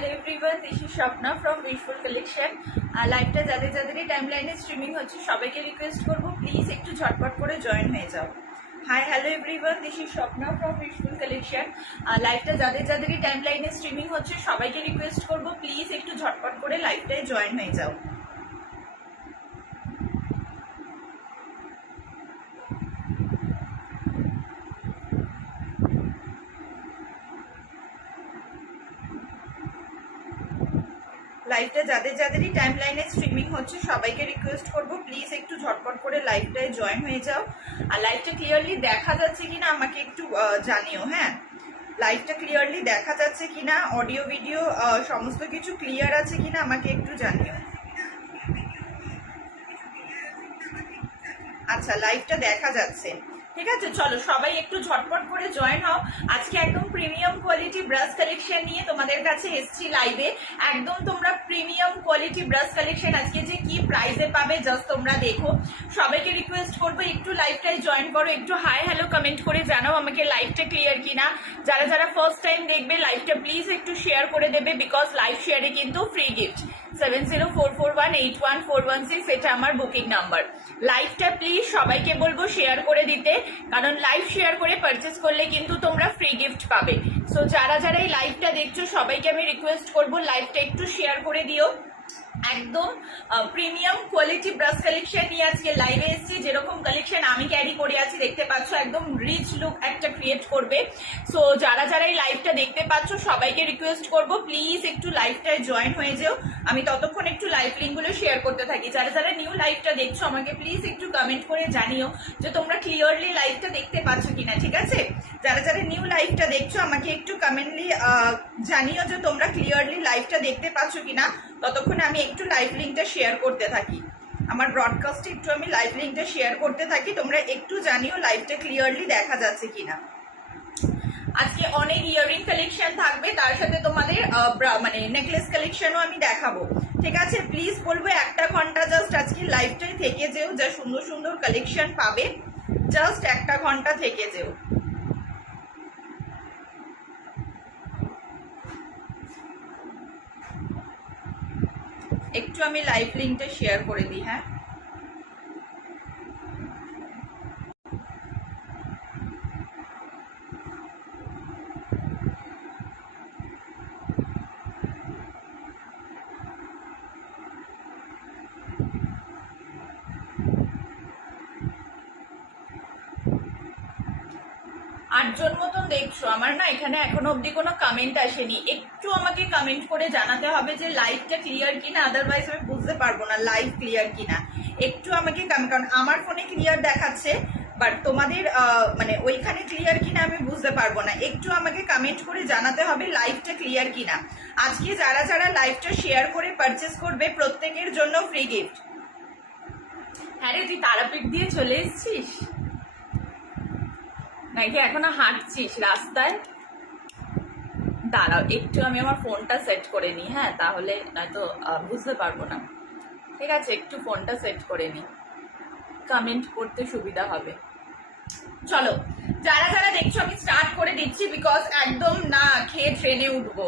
hello everyone, this is Shapna from Wishful Collection. লাইভটা যাদের যাদেরই টাইমলাইনে streaming হচ্ছে সবাইকে রিকোয়েস্ট করব প্লিজ একটু ঝটপট করে জয়েন হয়ে যাও। Hi hello everyone, this is Swapna from wishful collection. লাইভটা যাদের যাদেরই টাইমলাইনে স্ট্রিমিং হচ্ছে সবাইকে রিকোয়েস্ট করব প্লিজ একটু ঝটপট করে লাইভটায় জয়েন হয়ে যাও। লাইভটা যাদের যাদেরই টাইমলাইনে স্ট্রিমিং হচ্ছে সবাইকে রিকোয়েস্ট করব প্লিজ একটু ঝটপট করে লাইভটায় জয়েন হয়ে যাও। আর লাইভটা ক্লিয়ারলি দেখা যাচ্ছে কিনা আমাকে একটু জানিও। হ্যাঁ, লাইভটা ক্লিয়ারলি দেখা যাচ্ছে কিনা, অডিও ভিডিও সমস্ত কিছু ক্লিয়ার আছে কিনা আমাকে একটু জানিও। আচ্ছা, লাইভটা দেখা যাচ্ছে, ঠিক আছে। চলো সবাই একটু ঝটপট করে জয়েন হও। আজকে একদম প্রিমিয়াম কোয়ালিটি ব্রাশ কালেকশন নিয়ে তোমাদের কাছে এসেছি লাইভে। একদম তোমরা প্রিমিয়াম কোয়ালিটি ব্রাশ কালেকশন আজকে যে কি প্রাইসে পাবে জাস্ট তোমরা দেখো। সবাইকে রিকোয়েস্ট করবো একটু লাইভটায় জয়েন করো, একটু হাই হ্যালো কমেন্ট করে জানাও আমাকে লাইভটা ক্লিয়ার কিনা। যারা যারা ফার্স্ট টাইম দেখবে লাইভটা প্লিজ একটু শেয়ার করে দেবে, বিকজ লাইভ শেয়ারে কিন্তু ফ্রি গিফট। 7044181416 এটা আমার বুকিং নাম্বার। লাইভটা প্লিজ সবাইকে বলবো শেয়ার করে দিতে, কারণ লাইভ শেয়ার করে পারচেস করলে কিন্তু তোমরা ফ্রি গিফট পাবে। সো যারা যারা এই লাইভটা দেখছো সবাইকে আমি রিকোয়েস্ট করবো লাইভটা একটু শেয়ার করে দিও। একদম প্রিমিয়াম কোয়ালিটি ব্রাশ কালেকশন নিয়ে আজকে লাইভে এসেছি। যেরকম কালেকশন আমি ক্যারি করে আছি দেখতে পাচ্ছ, একদম রিচ লুক একটা ক্রিয়েট করবে। সো যারা যারা এই লাইভটা দেখতে পাচ্ছ সবাইকে রিকোয়েস্ট করব প্লিজ একটু লাইভটায় জয়েন হয়ে যেও। আমি ততক্ষণ একটু লাইভ লিঙ্কগুলো শেয়ার করতে থাকি। যারা যারা নিউ লাইভটা দেখছো আমাকে প্লিজ একটু কমেন্ট করে জানিও যে তোমরা ক্লিয়ারলি লাইভটা দেখতে পাচ্ছ কিনা, ঠিক আছে। যারা যারা নিউ লাইভটা দেখছো আমাকে একটু কমেন্টলি জানিও যে তোমরা ক্লিয়ারলি লাইভটা দেখতে পাচ্ছ কিনা। ততক্ষণ আমি একটু লাইভ লিঙ্কটা শেয়ার করতে থাকি, আমার ব্রডকাস্টে একটু আমি লাইভ লিঙ্কটা শেয়ার করতে থাকি। তোমরা একটু জানিও লাইভটা ক্লিয়ারলি দেখা যাচ্ছে কিনা। আজকে অনেক ইয়ারিং কালেকশন থাকবে, তার সাথে তোমাদের মানে নেকলেস কালেকশনও আমি দেখাবো, ঠিক আছে। প্লিজ বলবো একটা ঘন্টা জাস্ট আজকে লাইভটাই থেকে যেও, যা সুন্দর সুন্দর কালেকশন পাবে জাস্ট একটা ঘন্টা থেকে যেও। একটু আমি লাইভ লিঙ্কটা শেয়ার করে দিই। হ্যাঁ, আটজন মতন দেখছো, আমার না এখানে এখনো অব্দি কোনো কমেন্ট আসেনি। একটু আমাকে কমেন্ট করে জানাতে হবে যে লাইভটা ক্লিয়ার কিনা, আদারওয়াইজ আমি বুঝতে পারবো না লাইভ ক্লিয়ার কিনা। একটু আমাকে কারণ আমার ফোনে ক্লিয়ার দেখাচ্ছে বাট তোমাদের মানে ওইখানে ক্লিয়ার কিনা আমি বুঝতে পারবো না। একটু আমাকে কমেন্ট করে জানাতে হবে লাইভটা ক্লিয়ার কিনা। আজকে যারা যারা লাইভটা শেয়ার করে পারচেস করবে প্রত্যেকের জন্য ফ্রি গিফট। হ্যাঁ রে, তুই তারাপীঠ দিয়ে চলে এসেছিস নাকি এখনো হাঁটছিস রাস্তায়? দাঁড়াও একটু আমি আমার ফোনটা সেট করে নিই। হ্যাঁ, তাহলে নয়তো বুঝতে পারবো না, ঠিক আছে। একটু ফোনটা সেট করে নিই, কমেন্ট করতে সুবিধা হবে। চলো যারা যারা দেখছো আমি স্টার্ট করে দিচ্ছি, বিকজ একদম না খেয়ে ট্রেনে উঠবো,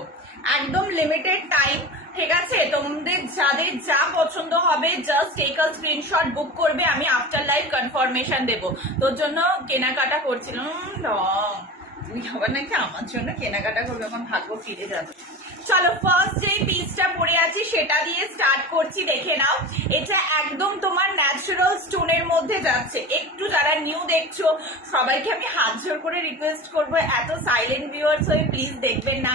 একদম লিমিটেড টাইম, ঠিক আছে। তোমাদের যাদের যা পছন্দ হবে জাস্ট টেক আ স্ক্রিনশট, বুক করবে, আমি আফটার লাইভ কনফার্মেশন দেবো। তোর জন্য কেনাকাটা করছিলাম, তুমি আবার নাকি আমার জন্য কেনাকাটা করবে, আমার ভাগ্য ফিরে যাবে। চলো ফার্স্ট যে পিসটা পরে আছি সেটা দিয়ে স্টার্ট করছি, দেখে নাও। এটা একদম তোমার ন্যাচারাল স্টোনের মধ্যে যাচ্ছে। একটু যারা নিউ দেখছো সবাইকে আমি হাত জোর করে রিকোয়েস্ট করবো, এত সাইলেন্ট ভিউয়ার্স হয়ে প্লিজ দেখবেন না,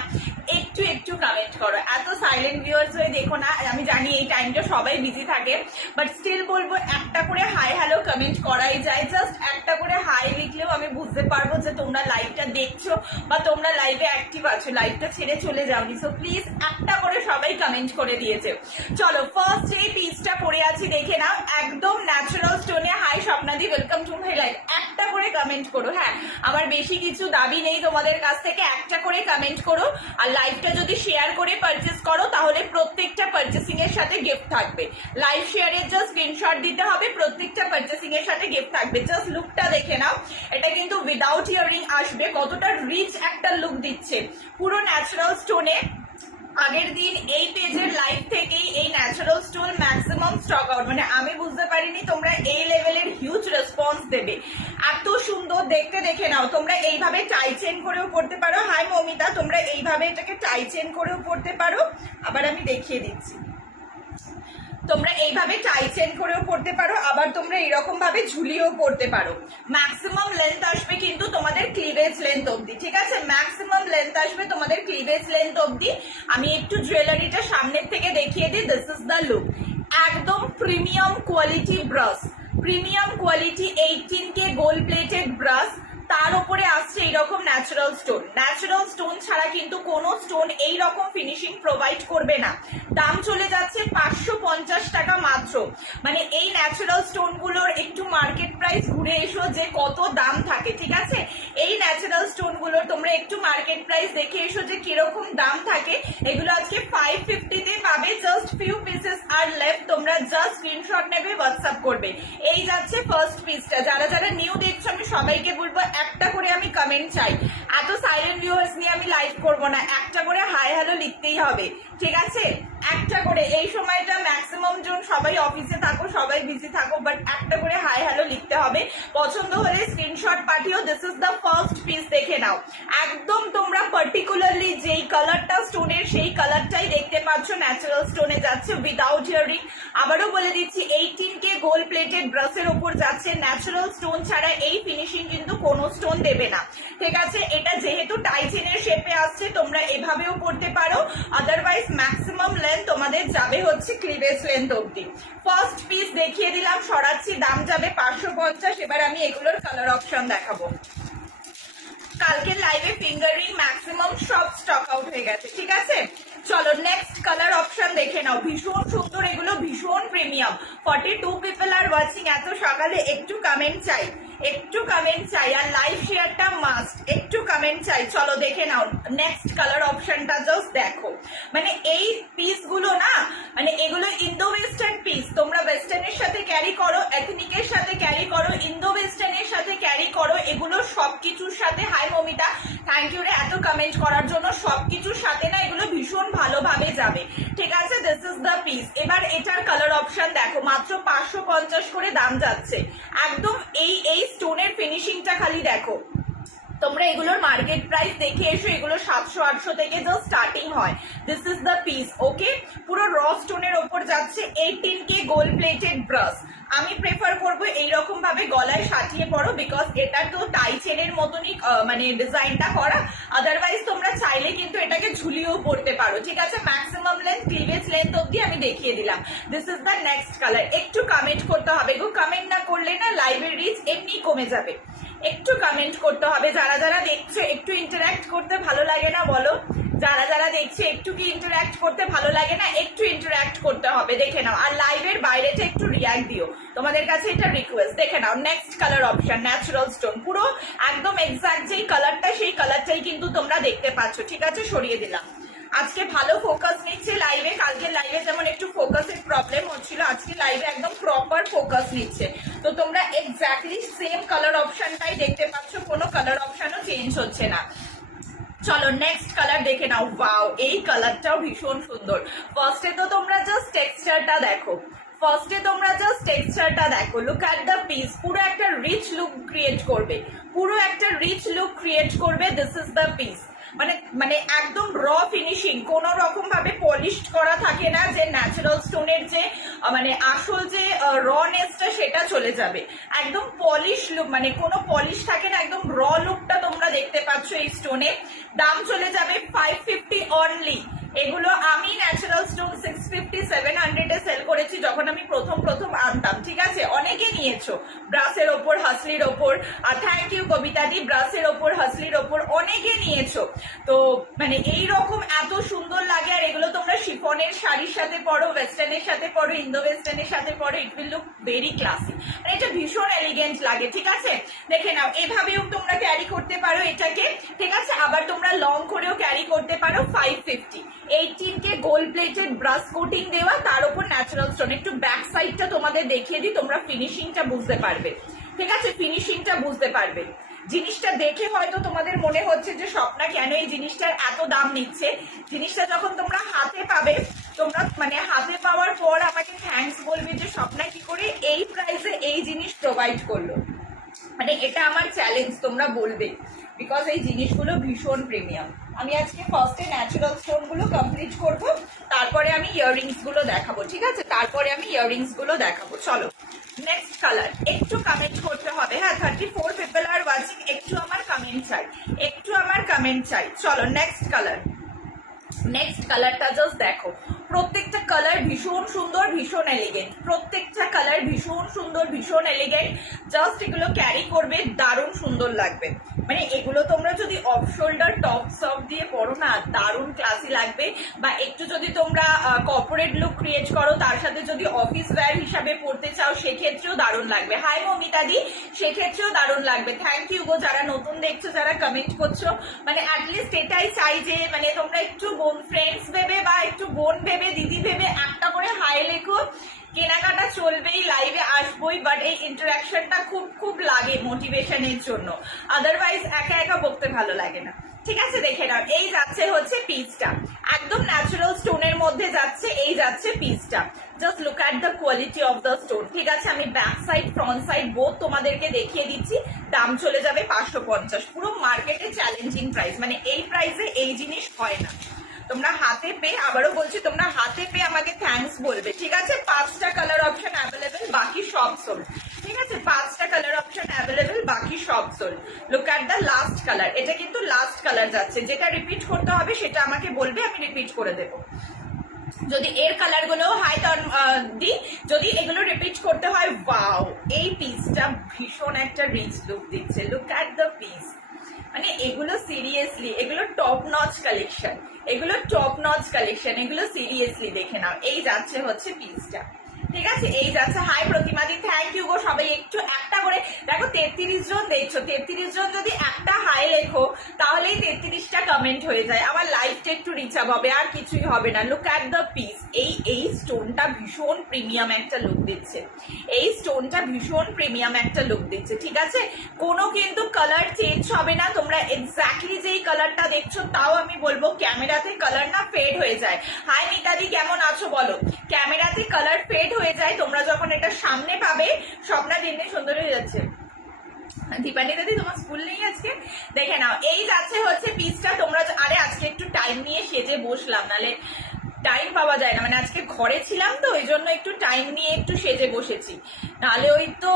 একটু একটু কমেন্ট করো। এত সাইলেন্ট ভিউয়ার্স হয়ে দেখো না, আমি জানি এই টাইমটা সবাই বিজি থাকে, বাট স্টিল বলবো একটা করে হাই হ্যালো কমেন্ট করাই যায়। জাস্ট একটা করে হাই লিখলেও আমি বুঝতে পারবো যে তোমরা লাইভটা দেখছো বা তোমরা লাইভে অ্যাক্টিভ আছো, লাইভটা ছেড়ে চলে যাওনি। সো প্লিজ একটা করে সবাই কমেন্ট করে দিয়েছে। চলো ফার্স্ট এই পিসটা পরে আছি, দেখে নাও, একদম ন্যাচারাল স্টোনে। হাই স্বপ্নাদি, ওয়েলকাম টু মাই লাইভ। একটা করে কমেন্ট করো। হ্যাঁ, আমার বেশি কিছু দাবি নেই তোমাদের কাছ থেকে, একটা করে কমেন্ট করো। আর লাইভটা যদি শেয়ার করে পারচেস করো তাহলে প্রত্যেকটা পারচেসিং এর সাথে গিফট থাকবে। লাইভ শেয়ারের জাস্ট স্ক্রিনশট দিতে হবে, প্রত্যেকটা পারচেসিং এর সাথে গিফট থাকবে। জাস্ট লুকটা দেখে নাও, এটা কিন্তু উইদাউট ইয়ারিং আসবে, কতটা রিচ একটা লুক দিচ্ছে, পুরো ন্যাচারাল স্টোনে। আগের দিন এই পেজের লাইভ থেকেই এই natural stone maximum stock out, মানে আমি বুঝতে পারিনি তোমরা এই লেভেলের হিউজ রেসপন্স দেবে। এত সুন্দর দেখতে, দেখে নাও। তোমরা এইভাবে টাই চেন করেও পড়তে পারো। হাই মমিতা, তোমরা এইভাবে এটাকে টাই চেন করেও পড়তে পারো। আবার আমি দেখিয়ে দিচ্ছি, তোমরা এইভাবে টাই চেন করেও পড়তে পারো, আবার তোমরা এরকম ভাবে ঝুলিয়েও পড়তে পারো। ম্যাক্সিমাম লেন্থ আসবে কিন্তু তোমাদের ক্লিভেজ লেন্থ অবধি, ঠিক আছে? ম্যাক্সিমাম লেন্থ আসবে তোমাদের ক্লিভেজ লেন্থ অবধি। আমি একটু জুয়েলারিটা সামনের থেকে দেখিয়ে দিই। This is the look. একদম premium quality brass, premium quality 18K gold plated brass, তার উপরে আসছে এইরকম ন্যাচারাল স্টোন। ন্যাচারাল স্টোন ছাড়া কিন্তু কোনো স্টোন এইরকম ফিনিশিং প্রোভাইড করবে না। দাম চলে যাচ্ছে 550 টাকা মাত্র। মানে এই ন্যাচারাল স্টোন গুলোর একটু মার্কেট প্রাইস ঘুরে এসো যে কত দাম থাকে, ঠিক আছে? এই ন্যাচারাল স্টোন গুলোর তোমরা একটু মার্কেট প্রাইস দেখে এসো যে কিরকম দাম থাকে। এগুলো আজকে 550 তে পাবে। জাস্ট ফিউ পিসেস আর লেফট। তোমরা জাস্ট স্ক্রিনশট নেবে, হোয়াটসঅ্যাপ করবে। এই যাচ্ছে ফার্স্ট পিসটা। যারা যারা নিউ দেখছো আমি সবাইকে বলবো একটা করে আমি কমেন্ট চাই। এত সাইলেন্ট ভিউয়ার্স নিয়ে আমি লাইভ করবো না, একটা করে হাই হ্যালো লিখতেই হবে, ঠিক আছে? একটা করে। এই সময়টা ম্যাক্সিমাম জন সবাই অফিসে থাকো, সবাই বিজি থাকো, বাট একটা করে হাই হ্যালো লিখতে হবে। পছন্দ হলে স্ক্রিনশট পাঠিও। This is the first piece, দেখে নাও। একদম তোমরা পার্টিকুলারলি যেই কালারটা স্টোনের সেই কালারটাই দেখতে পাচ্ছ ন্যাচারাল স্টোনে যাচ্ছে উইদাউট ইয়ারিং। আবারও বলে দিচ্ছি 18K গোল্ড প্লেটেড ব্রাশের ওপর যাচ্ছে। ন্যাচারাল স্টোন ছাড়া এই ফিনিশিং কিন্তু কোনো স্টোন দেবে না, ঠিক আছে? এটা যেহেতু টাই চেনের শেপে আসছে, তোমরা এভাবেও করতে পারো। আদারওয়াইজ ম্যাক্সিমাম লেন্থ তোমাদের যাবে হচ্ছে ক্লিভেজ লেন্থ অবধি। ফার্স্ট পিস দেখিয়ে দিলাম, সরাচ্ছি। দাম যাবে 550। এবার আমি এগুলোর কালার অপশন দেখাবো। কালকের লাইভে ফিঙ্গারিং ম্যাক্সিমাম সব স্টক আউট হয়ে গেছে, ঠিক আছে? চলো নেক্সট কালার অপশন দেখে নাও। ভীষণ সুন্দর, এগুলো ভীষণ প্রিমিয়াম। 42 people are watching. এত সকালে একটু কমেন্ট চাই, একটু কমেন্ট চাই, আর লাইভ শেয়ারটা মাস্ট। একটু কমেন্ট চাই। চলো দেখে নাও নেক্সট কালার অপশনটা, জাস্ট দেখো। মানে এই পিস গুলো না, মানে এগুলো ইন্দো ওয়েস্টার্ন পিস। তোমরা ওয়েস্টার্নের সাথে ক্যারি করো, এথনিকের সাথে ক্যারি করো, ইন্দো ওয়েস্টার্নের সাথে ক্যারি করো, এগুলো সবকিছুর সাথে। হাই মমিতা, থ্যাংক ইউ রে এত কমেন্ট করার জন্য। সবকিছুর সাথে না এগুলো ভীষণ ভালোভাবে যাবে, ঠিক আছে? This is the piece. এবার এটার কালার অপশন দেখো, মাত্র 550 করে দাম যাচ্ছে। একদম এই স্টোনের ফিনিশিংটা খালি দেখো। তোমরা এগুলোর মার্কেট প্রাইস দেখে এসো, এগুলো 700-800 থেকে জাস্ট স্টার্টিং হয়। দিস ইজ দ্য পিস, ওকে? পুরো র স্টোনের ওপর যাচ্ছে 18K গোল্ড প্লেটেড ব্রাশ। আমি প্রেফার করবো এইরকম ভাবে গলায় সাজিয়ে পড়ো, বিকজ এটা তো টাই চেনের মতনই মানে ডিজাইনটা করা। আদারওয়াইজ তোমরা চাইলে কিন্তু এটাকে ঝুলিয়েও পড়তে পারো, ঠিক আছে? ম্যাক্সিমাম লেন্থ ক্লিভেজ লেন্থ অব্দি আমি দেখিয়ে দিলাম। This is the next colour. একটু কমেন্ট করতে হবে গো, কমেন্ট না করলে না লাইভের রিচ এমনি কমে যাবে। একটু কমেন্ট করতে হবে। যারা যারা দেখছে একটু ইন্টারঅ্যাক্ট করতে ভালো লাগে না বলো? যারা যারা দেখছে একটু কি ইন্টারঅ্যাক্ট করতে ভালো লাগে না? একটু ইন্টারঅ্যাক্ট করতে হবে, দেখে নাও। আর লাইভের বাইরেটা একটু রিয়াক্ট দিও, তোমাদের কাছে এটা রিকোয়েস্ট। দেখে নাও next colour option, natural stone. পুরো একদম এক্সাক্ট যেই কালারটা সেই কালারটাই কিন্তু তোমরা দেখতে পাচ্ছ, ঠিক আছে? সরিয়ে দিলাম। আজকে ভালো ফোকাস নিচ্ছে লাইভে। কালকে লাইভে যেমন একটু ফোকাসের প্রবলেম হচ্ছিল, আজকে লাইভে একদম প্রপার ফোকাস নিচ্ছে। তো তোমরা এক্স্যাক্টলি সেম কালার অপশনটাই দেখতে পাচ্ছ, কোনো কালার অপশনও চেঞ্জ হচ্ছে না। চলো নেক্সট কালার দেখে নাও। ওয়াও, এই কালারটাও ভীষণ সুন্দর। ফার্স্টে তো তোমরা জাস্ট টেক্সচারটা দেখো, ফার্স্টে তোমরা জাস্ট টেক্সচারটা দেখো। Look at the piece. পুরো একটা রিচ লুক ক্রিয়েট করবে, পুরো একটা রিচ লুক ক্রিয়েট করবে। This is the piece. মানে মানে একদম র ফিনিশিং, কোনো রকম ভাবে পলিশড করা থাকে না, যে ন্যাচারাল স্টোনের যে মানে আসল যে রনেসটা সেটা চলে যাবে। একদম পলিশ লুক, মানে কোনো পলিশ থাকে না, একদম র লুকটা তোমরা দেখতে পাচ্ছ এই স্টোনে। দাম চলে যাবে 550 অনলি। এগুলো আমি ন্যাচারাল স্টোন 650-700 এ সেল করেছি যখন আমি প্রথম আনতাম, ঠিক আছে? অনেকে নিয়েছো ব্রাসের ওপর, হাসলির ওপর। আর থ্যাংক ইউ কবিতা দি, ব্রাসের ওপর, হাসলির ওপর অনেকে নিয়েছো। তো মানে এইরকম এত সুন্দর লাগে। আর এগুলো তোমরা শিফনের শাড়ির সাথে পরো, ওয়েস্টার্নের সাথে পরো, ইন্দো ওয়েস্টার্নের সাথে পরো, it will look very classy. মানে এটা ভীষণ এলিগেন্ট লাগে, ঠিক আছে? দেখে নাও, এভাবেও তোমরা ক্যারি করতে পারো এটাকে, ঠিক আছে? আবার তোমরা লং করেও ক্যারি করতে পারো। 550, 18K gold plated brush coating দেওয়া, তার উপর ন্যাচারাল স্টোন। একটু ব্যাক সাইডটা তোমাদের দেখিয়ে দিই, তোমরা ফিনিশিংটা বুঝতে পারবে, ঠিক আছে? ফিনিশিংটা বুঝতে পারবে। জিনিসটা দেখে হয়তো তোমাদের মনে হচ্ছে যে স্বপ্না কেন এই জিনিসটার এত দাম নিচ্ছে। জিনিসটা যখন তোমরা হাতে পাবে, তোমরা মানে হাতে পাওয়ার পর আমাকে থ্যাঙ্কস বলবে যে স্বপ্না কি করে এই প্রাইসে এই জিনিস প্রোভাইড করলো। মানে এটা আমার চ্যালেঞ্জ, তোমরা বলবে, বিকজ এই জিনিসগুলো ভীষণ প্রিমিয়াম। আমি আজকে ফার্স্টে ন্যাচারাল স্টোন গুলো কমপ্লিট করব, তারপরে আমি ইয়াররিংস গুলো দেখাবো, ঠিক আছে? তারপরে আমি ইয়াররিংস গুলো দেখাবো। চলো নেক্সট কালার, একটু কমেন্ট করতে হবে, হ্যাঁ 34 পিপল আর ওয়াচিং, একটু আমার কমেন্ট চাই, একটু আমার কমেন্ট চাই। চলো নেক্সট কালার, নেক্সট কালারটা জাস্ট দেখো, প্রত্যেকটা কালার ভীষণ সুন্দর, ভীষণ এলিগেন্ট, প্রত্যেকটা কালার ভীষণ সুন্দর, ভীষণ এলিগেন্ট। জাস্ট এগুলো ক্যারি করবে, দারুণ সুন্দর লাগবে। মানে এগুলো তোমরা যদি অফ শোল্ডার টপ সফট দিয়ে পরো না, দারুণ ক্লাসি লাগবে। বা একটু যদি তোমরা কর্পোরেট লুক ক্রিয়েট করো, তার সাথে যদি অফিস ওয়্যার হিসাবে পড়তে চাও, সেক্ষেত্রেও দারুণ লাগবে। হাই মমিতাদি, সেক্ষেত্রেও দারুণ লাগবে। থ্যাংক ইউ গো, যারা নতুন দেখছো, যারা কমেন্ট করছো। মানে অ্যাটলিস্ট এটাই চাই যে মানে তোমরা একটু বোন ফ্রেন্ডস ভেবে বা একটু বোন ভেবে, দিদি ভেবে একটা করে হাই লেখো। কেনাকাটা চলবেই, লাইভে আসবোই, বাট এই ইন্টারাকশনটা খুব খুব লাগে মোটিভেশনের জন্য, আদারওয়াইজ একা একা বকতে ভালো লাগে না। ঠিক আছে, দেখে নাও, এই যাচ্ছে হচ্ছে পিসটা, একদম ন্যাচারাল স্টোনের মধ্যে যাচ্ছে, এই যাচ্ছে পিসটা। Just look at the quality of the stone. ঠিক আছে, আমি back side front side both তোমাদেরকে দেখিয়ে দিচ্ছি। দাম চলে যাবে 550, পুরো মার্কেটে চ্যালেঞ্জিং প্রাইস। মানে এই প্রাইসে এই জিনিস হয় না। তোমরা হাতে পেয়ে, আবারও বলছি, তোমরা হাতে পেয়ে আমাকে থ্যাঙ্কস বলবে, ঠিক আছে? 5টা কালার অপশন অ্যাভেলেবেল, বাকি সব সোল্ড। ঠিক আছে, 5টা কালার অপশন অ্যাভেলেবেল, বাকি সব sold. Look at the last colour, এটা কিন্তু লাস্ট কালার যাচ্ছে। যেটা রিপিট করতে হবে সেটা আমাকে বলবে, আমি রিপিট করে দেবো। যদি এর কালার গুলো হাই দি, যদি এগুলো রিপিট করতে হয়। ওয়াও, এই পিসটা ভীষণ একটা রিচ লুক দিচ্ছে। লুক অ্যাট দ্য পিস, মানে এগুলো সিরিয়াসলি, এগুলো টপ নচ কালেকশন, এগুলো টপ নচ কালেকশন, এগুলো সিরিয়াসলি দেখে নাও। এই যাচ্ছে হচ্ছে পিসটা, ঠিক আছে? এই যাচ্ছে। হাই প্রতিমাদি, থ্যাংক ইউ গো। সবাই একটু একটা করে দেখো, 33 জন দেখছো, 33 জন যদি একটা হাই লেখো তাহলেই 33টা কমেন্ট হয়ে যায়, আমার লাইফটা একটু রিচ আপ হবে, আর কিছুই হবে না। লুক অ্যাট দ্য পিস, এই স্টোনটা ভীষণ প্রিমিয়াম একটা লুক দিচ্ছে, এই স্টোনটা ভীষণ প্রিমিয়াম একটা লুক দিচ্ছে। ঠিক আছে, কোনো কিন্তু কালার চেঞ্জ হবে না। তোমরা এক্স্যাক্টলি যেই কালারটা দেখছো, তাও আমি বলবো ক্যামেরাতে কালার না ফেড হয়ে যায়। হাই মিতাদি, কেমন আছো বলো? ক্যামেরাতে কালার ফেড হয়ে যায়, তোমরা যখন এটা সামনে পাবে, স্বপ্না দিন দিন সুন্দর হয়ে যাচ্ছে। দীপানি দাদি, তোমার স্কুল নেই আজকে? দেখে নাও, এই যাচ্ছে হচ্ছে পিসটা। তোমরা আরে আজকে একটু টাইম নিয়ে সেজে বসলাম, নালে টাইম পাওয়া যায় না। মানে আজকে ঘরে ছিলাম তো, ওই জন্য একটু টাইম নিয়ে একটু সেজে বসেছি, নাহলে ওই তো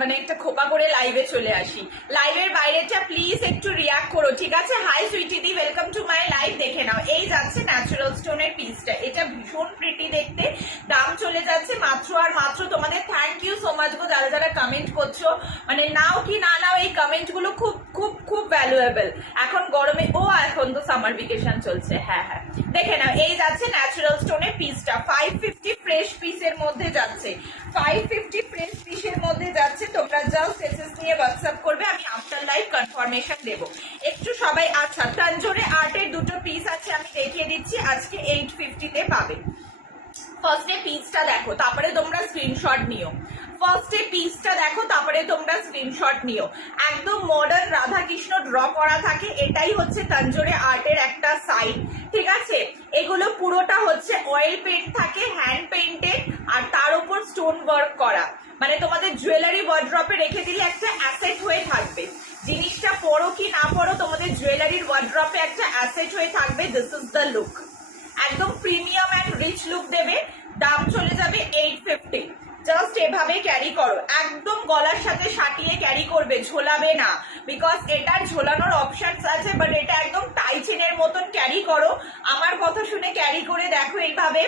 মানে একটা খোপা করে লাইভে চলে আসি। লাইভের বাইরেটা প্লিজ একটু রিয়াক্ট করো, ঠিক আছে? হাই সুইটি দি, ওয়েলকাম টু মাই লাইভ। দেখে নাও, এই যাচ্ছে ন্যাচারাল স্টোনের পিসটা, এটা ভীষণ প্রিটি দেখতে। দাম চলে যাচ্ছে মাত্র আর মাত্র, তোমাদের থ্যাংক ইউ সো মাচ গো, যারা যারা কমেন্ট করছো। মানে নাও কি না নাও, এই কমেন্ট গুলো খুব খুব খুব ভ্যালুয়েবল এখন গরমে। ও এখন তো সামার ভেকেশন চলছে, হ্যাঁ হ্যাঁ। দেখে নাও, এই যাচ্ছে ন্যাচারাল স্টোনের পিসটা, 550 ফ্রেশ পিসের মধ্যে যাচ্ছে, 550 ফ্রেশ পিসের মধ্যে যাচ্ছে। তোমরা জাস্ট এসএস নিয়ে হোয়াটসঅ্যাপ করবে, আমি আফটার লাইভ কনফার্মেশন দেবো। একটু সবাই, আচ্ছা তানজোরে আর্টের দুটো পিস আছে, আমি দেখিয়ে দিচ্ছি, আজকে 850-তে পাবে। ফার্স্টে পিসটা দেখো, তারপরে তোমরা স্ক্রিনশট নিও। ফার্স্টে পিসটা দেখো, তারপরে তোমরা স্ক্রিনশট নিও। একদম মডার্ন রাধাকৃষ্ণ ড্র করা থাকে, এটাই হচ্ছে তানজোরে আর্টের একটা সাইড। ঠিক আছে, এগুলো পুরোটা হচ্ছে অয়েল পেন্ট থাকে, হ্যান্ড পেইন্টেড, আর তার উপর স্টোন ওয়ার্ক করা। মানে তোমাদের জুয়েলারি ওয়ার্ড্রপে রেখে দিলে একটা অ্যাসেট হয়ে থাকবে। জিনিসটা পরো কি না পরো, তোমাদের জুয়েলারির ওয়ার্ড্রপে একটা অ্যাসেট হয়ে থাকবে। দিস ইজ দ্য লুক, একদম প্রিমিয়াম অ্যান্ড রিচ লুক দেবে। দাম চলে যাবে 850। জাস্ট এভাবে ক্যারি করো, একদম গলার সাথে সাটিয়ে ক্যারি করবে, ঝোলাবে না, বিকজ এটার ঝোলানোর অপশনস আছে, বাট এটা একদম টাইচেনের মতন ক্যারি করো। আমার কথা শুনে ক্যারি করে দেখো এইভাবে।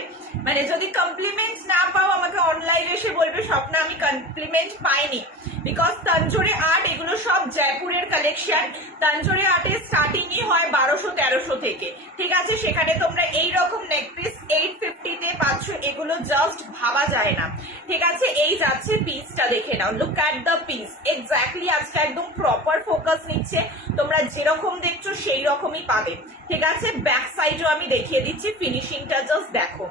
মানে যদি কমপ্লিমেন্ট না পাও, আমাকে অনলাইনে এসে বলবে স্বপ্না আমি কমপ্লিমেন্ট পাইনি, বিকজ তানজোরে আর্ট এগুলো সব জয়পুরের কালেকশন। তানজোরে আর্টের স্টার্টিংই হয় 1200-1300 থেকে। ঠিক আছে, সেখানে তোমরা এইরকম নেকপিস 850-তে পাচ্ছ, এগুলো জাস্ট ভাবা যায় না। ঠিক আছে, এই যাচ্ছে পিসটা, দেখে নাও। Look at the piece, exactly আজকে একদম প্রপার ফোকাস নিচ্ছে। তোমরা যেরকম দেখছো সেই রকমই পাবে। ঠিক আছে, ব্যাক সাইডও আমি দেখিয়ে দিচ্ছি, ফিনিশিংটা জাস্ট দেখো।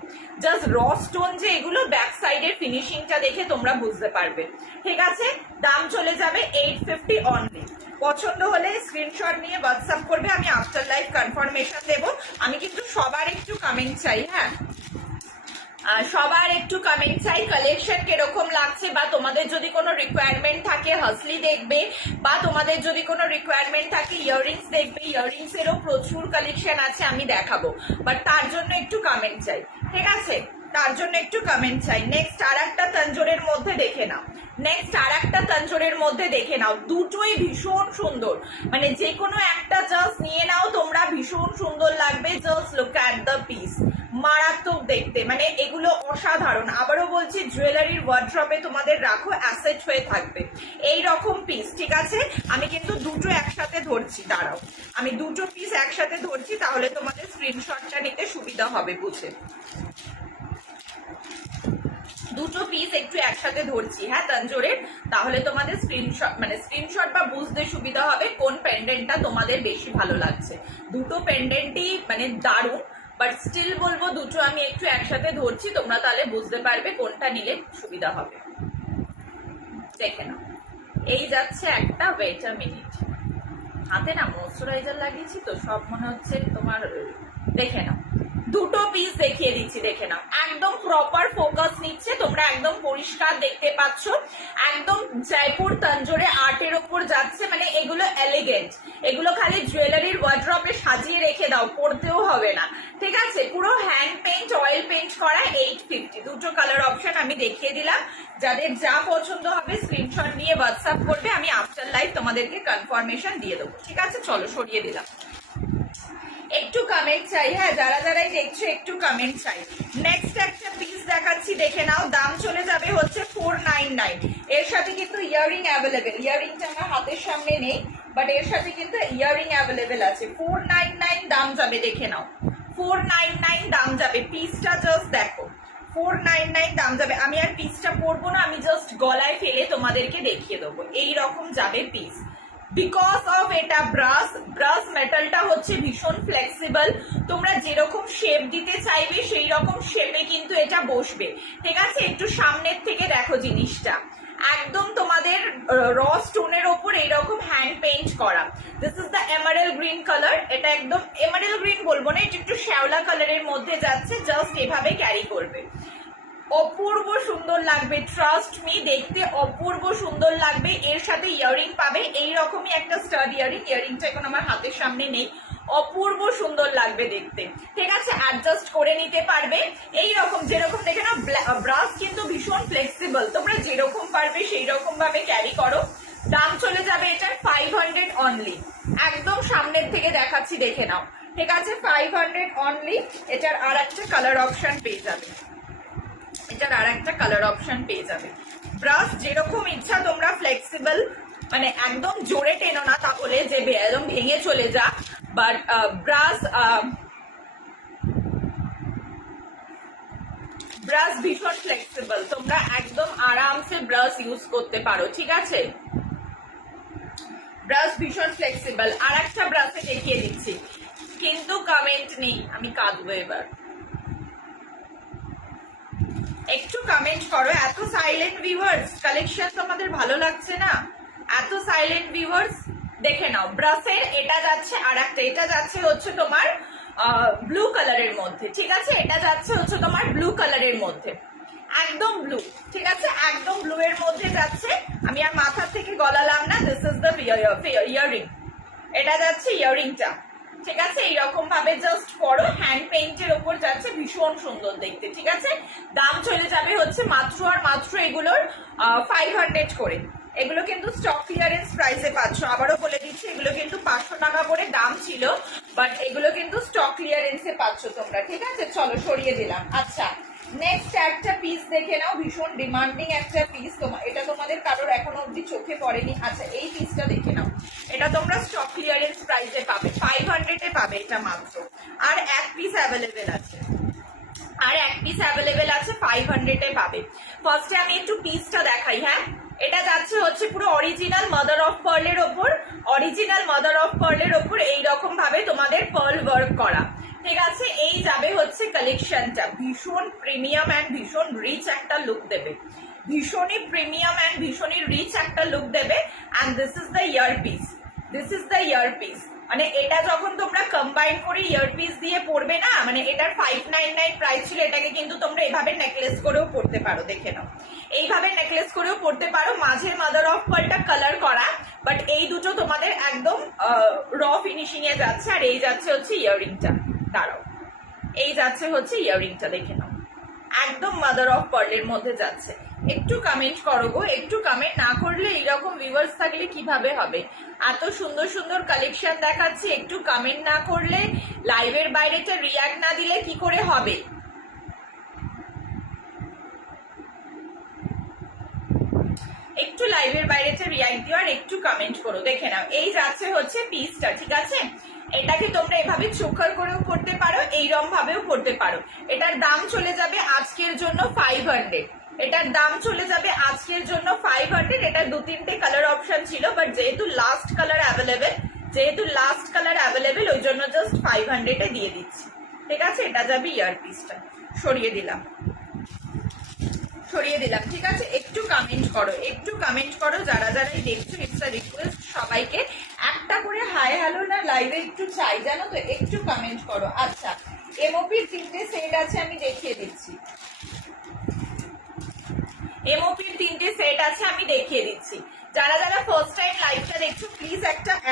জাস্ট র স্টোন যে এগুলো, ব্যাক সাইডের ফিনিশিংটা দেখে তোমরা বুঝতে পারবে। ঠিক আছে, দাম চলে যাবে 850 অনলি। পছন্দ হলে স্ক্রিনশট নিয়ে হোয়াটসঅ্যাপ করবে, আমি আফটার লাইভ কনফার্মেশন দেবো। আমি কিন্তু সবার একটু কমেন্ট চাই, হ্যাঁ সবার একটু কমেন্ট চাই কালেকশন কিরকম লাগছে, বা তোমাদের যদি কোনো রিকোয়ারমেন্ট থাকে হাসলি দেখবে, বা তোমাদের যদি কোনো রিকোয়ারমেন্ট থাকে ইয়াররিংস দেখবে, ইয়াররিংস এরও প্রচুর কালেকশন আছে আমি দেখাবো, বাট তার জন্য একটু কমেন্ট চাই, ঠিক আছে, তার জন্য একটু কমেন্ট চাই। নেক্সট আর একটা তঞ্জোরের মধ্যে দেখে নাও, নেক্সট আর একটা তঞ্জোরের মধ্যে দেখে নাও, দুটোই ভীষণ সুন্দর, মানে যে কোনো একটা জাস্ট নিয়ে নাও তোমরা, ভীষণ সুন্দর লাগবে। Just look at the piece, মারাত্মক দেখতে, মানে এগুলো অসাধারণ। আবারও বলছি জুয়েলারির ওয়ার্ড্রপে তোমাদের রাখো, অ্যাসেট হয়ে থাকবে এই রকম পিস, ঠিক আছে। আমি কিন্তু দুটো একসাথে ধরছি, দাঁড়াও আমি দুটো পিস একসাথে ধরছি, তাহলে তোমাদের স্ক্রিনশটটা নিতে সুবিধা হবে বুঝে। দুটো পিস একটু একসাথে ধরছি, হ্যাঁ তঞ্জোরের, তাহলে তোমাদের স্ক্রিনশট বা বুঝতে সুবিধা হবে কোন পেন্ডেন্টটা তোমাদের বেশি ভালো লাগছে। দুটো পেন্ডেন্টই মানে দারুণ, বাট স্টিল বলবো দুটো আমি একটু একসাথে ধরছি, তোমরা তাহলে বুঝতে পারবে কোনটা নিলে সুবিধা হবে। দেখে নাও, এই যাচ্ছে একটা, ওয়েট আ মিনিট, হাতে না ময়শ্চারাইজার লাগিয়েছি তো সব মনে হচ্ছে তোমার, দেখে নাও দুটো পিস দেখিয়ে দিচ্ছি, দেখে নাও একদম প্রপার ফোকাস নিচ্ছে, তোমরা একদম পরিষ্কার দেখতে পাচ্ছ, একদম জয়পুর তঞ্জোরে আর্টের ওপর যাচ্ছে, মানে এগুলো এলিগেন্ট, এগুলো খালি জুয়েলারির ওয়ার্ড্রপে সাজিয়ে রেখে দাও, পড়তেও হবে না, ঠিক আছে। পুরো হ্যান্ড পেইন্ট অয়েল পেইন্ট করা, 850, দুটো কালার অপশন আমি দেখিয়ে দিলাম, যাদের যা পছন্দ হবে স্ক্রিনশট নিয়ে হোয়াটসঅ্যাপ করবে, আমি আফটার লাইভ তোমাদেরকে কনফার্মেশন দিয়ে দেবো, ঠিক আছে। চলো সরিয়ে দিলাম, একটু কমেন্ট চাই, হ্যাঁ যারা যারাই দেখছো একটু কমেন্ট চাই। নেক্সট একটা পিস দেখাচ্ছি, দেখে নাও, দাম চলে যাবে হচ্ছে 499। এর সাথে কিন্তু ইয়াররিং অ্যাভেলেবেল, ইয়াররিংটা আমার হাতের সামনে নেই, বাট এর সাথে কিন্তু ইয়াররিং অ্যাভেলেবেল আছে। 499 দাম যাবে, দেখে নাও 499 দাম যাবে, পিসটা জাস্ট দেখো 499 দাম যাবে। আমি আর পিসটা পরবো না, আমি জাস্ট গলায় ফেলে তোমাদেরকে দেখিয়ে দেবো, এইরকম যাবে পিস। বিকজ অফ এটা ব্রাস মেটালটা হচ্ছে ভীষণ ফ্লেক্সিবল, তোমরা যেরকম শেপ দিতে চাইবে সেই রকম শেপে কিন্তু এটা বসবে, ঠিক আছে। একটু সামনের থেকে দেখো জিনিসটা, একদম তোমাদের র স্টোনের ওপর এইরকম হ্যান্ড পেইন্ট করা। This is the emerald green colour, এটা একদম এমারেল গ্রিন বলবো না, এটা একটু শ্যাওলা কালারের মধ্যে যাচ্ছে, জাস্ট এভাবে ক্যারি করবে, অপূর্ব সুন্দর লাগবে, ট্রাস্ট মি, দেখতে অপূর্ব সুন্দর লাগবে। এর সাথে ইয়াররিং পাবে, এইরকমই একটা স্টাড ইয়াররিং, ইয়াররিংটা এখন আমার হাতের সামনে নেই, অপূর্ব সুন্দর লাগবে দেখতে, ঠিক আছে। অ্যাডজাস্ট করে নিতে পারবে এইরকম, যেরকম দেখে না ব্রাশ কিন্তু ভীষণ ফ্লেক্সিবল, তোমরা যেরকম পারবে সেই রকম ভাবে ক্যারি করো। দাম চলে যাবে এটার 500 অনলি, একদম সামনের থেকে দেখাচ্ছি, দেখে নাও, ঠিক আছে 500 অনলি। এটার আর একটা কালার অপশন পেয়ে যাবে, এটার আর একটা কালার অপশন পেয়ে যাবে। ব্রাশ যেরকম ইচ্ছা তোমরা ফ্লেক্সিবল, মানে একদম জোরে টেনো না তাহলে যে একদম ভেঙে চলে যা, বাট ব্রাশ ভীষণ ফ্লেক্সিবল, তোমরা একদম আরামসে ব্রাশ ইউজ করতে পারো, ঠিক আছে। ব্রাশ ভীষণ ফ্লেক্সিবল। আর একটা ব্রাশে দেখিয়ে দিচ্ছি, কিন্তু কমেন্ট নেই, আমি কাঁদবো এবার, একটু কমেন্ট করো। এত সাইলেন্ট ভিউয়ার্স, কালেকশন তোমাদের ভালো লাগছে না, এত সাইলেন্ট ভিউয়ার্স। দেখে নাও ব্রাশের এটা যাচ্ছে আর একটা, এটা যাচ্ছে হচ্ছে তোমার ব্লু কালারের মধ্যে, ঠিক আছে, এটা যাচ্ছে হচ্ছে তোমার ব্লু কালারের মধ্যে, একদম ব্লু, ঠিক আছে, একদম ব্লু এর মধ্যে যাচ্ছে। আমি আর মাথার থেকে গলালাম না, দিস ইজ দ্য ইয়াররিং, এটা যাচ্ছে ইয়াররিংটা, ঠিক আছে। এইরকম ভাবে জাস্ট করো, হ্যান্ড পেইন্টের ওপর যাচ্ছে, ভীষণ সুন্দর দেখতে, ঠিক আছে। দাম চলে যাবে হচ্ছে মাত্র আর মাত্র এগুলোর 500 করে। এগুলো কিন্তু স্টক ক্লিয়ারেন্স প্রাইসে পাচ্ছ, আবারও বলে দিচ্ছি, এগুলো কিন্তু 500 টাকা করে দাম ছিল, বাট এগুলো কিন্তু স্টক ক্লিয়ারেন্সে পাচ্ছ তোমরা, ঠিক আছে। চলো সরিয়ে দিলাম। আচ্ছা নেক্সট একটা পিস দেখে নাও, ভীষণ ডিমান্ডিং একটা পিস, এটা তোমাদের কারোর এখনো অব্দি চোখে পড়েনি। আচ্ছা এই পিসটা দেখে নাও, এটা তোমরা স্টক ক্লিয়ারেন্স প্রাইসে পাবে, 500 পাবে এটা মাত্র, আর এক পিস অ্যাভেলেবেল আছে, আর এক পিস অ্যাভেলেবেল আছে, 500 পাবে। ফার্স্টে আমি একটু পিসটা দেখাই, হ্যাঁ এটা যাচ্ছে হচ্ছে পুরো অরিজিনাল মাদার অফ পার্লের ওপর, অরিজিনাল মাদার অফ পার্লের ওপর এইরকম ভাবে তোমাদের পার্ল ওয়ার্ক করা, ঠিক আছে। এই যাবে হচ্ছে কালেকশনটা, ভীষণ প্রিমিয়াম অ্যান্ড ভীষণ রিচ একটা লুক দেবে, ভীষণই প্রিমিয়াম অ্যান্ড ভীষণই রিচ একটা লুক দেবে। And this is the year piece, earpiece, মানে এটা যখন তোমরা কম্বাইন করে ইয়ারপিস দিয়ে পরবে না, মানে এটার 599 প্রাইস ছিল, এটাকে কিন্তু তোমরা এভাবে নেকলেস করেও পরতে পারো, দেখে নাও এইভাবে নেকলেস করেও পরতে পারো। মাঝে মাদার অফ পার্লটা কালার করা, বাট এই দুটো তোমাদের একদম র ফিনিশিং এ যাচ্ছে। আর এই যাচ্ছে হচ্ছে ইয়াররিংটা, দাঁড়াও, এই যাচ্ছে হচ্ছে ইয়াররিংটা, দেখে নাও একদম মাদার অফ পার্লের মধ্যে যাচ্ছে। একটু কমেন্ট করো গো, একটু কমেন্ট না করলে এইরকম ভিউয়ার্স থাকলে কিভাবে হবে? এত সুন্দর সুন্দর কালেকশন দেখাচ্ছি, একটু কমেন্ট না করলে, লাইভের বাইরেটা রিয়াক্ট না দিলে কি করে হবে? একটু লাইভের বাইরেটা রিয়াক্ট দিও আর একটু কমেন্ট করো। দেখে নাও এই যাচ্ছে হচ্ছে পিসটা, ঠিক আছে? এটাকে তোমরা এভাবে চোখার করেও করতে পারো, এইরকম ভাবেও করতে পারো। এটার দাম চলে যাবে আজকের জন্য 500, এটার দাম চলে যাবে আজকের জন্য 500। এটা 2-3টে কালার অপশন ছিল, বাট যেহেতু লাস্ট কালার অ্যাভেলেবেল ওই জন্য জাস্ট 500 এ দিয়ে দিচ্ছি, ঠিক আছে? এটা যাবে ইয়ারপিসটা, সরিয়ে দিলাম, ঠিক আছে? একটু কমেন্ট করো যারা যারাই দেখছো, ইটস আ রিকোয়েস্ট সবাইকে একটা করে হাই হ্যালো না লাইভে একটু চাই, জানো তো, একটু কমেন্ট করো। আচ্ছা, এমওপির 3টে সেট আছে, আমি দেখিয়ে দিচ্ছি। যারা যারা ফার্স্ট টাইম লাইভটা দেখছো প্লিজ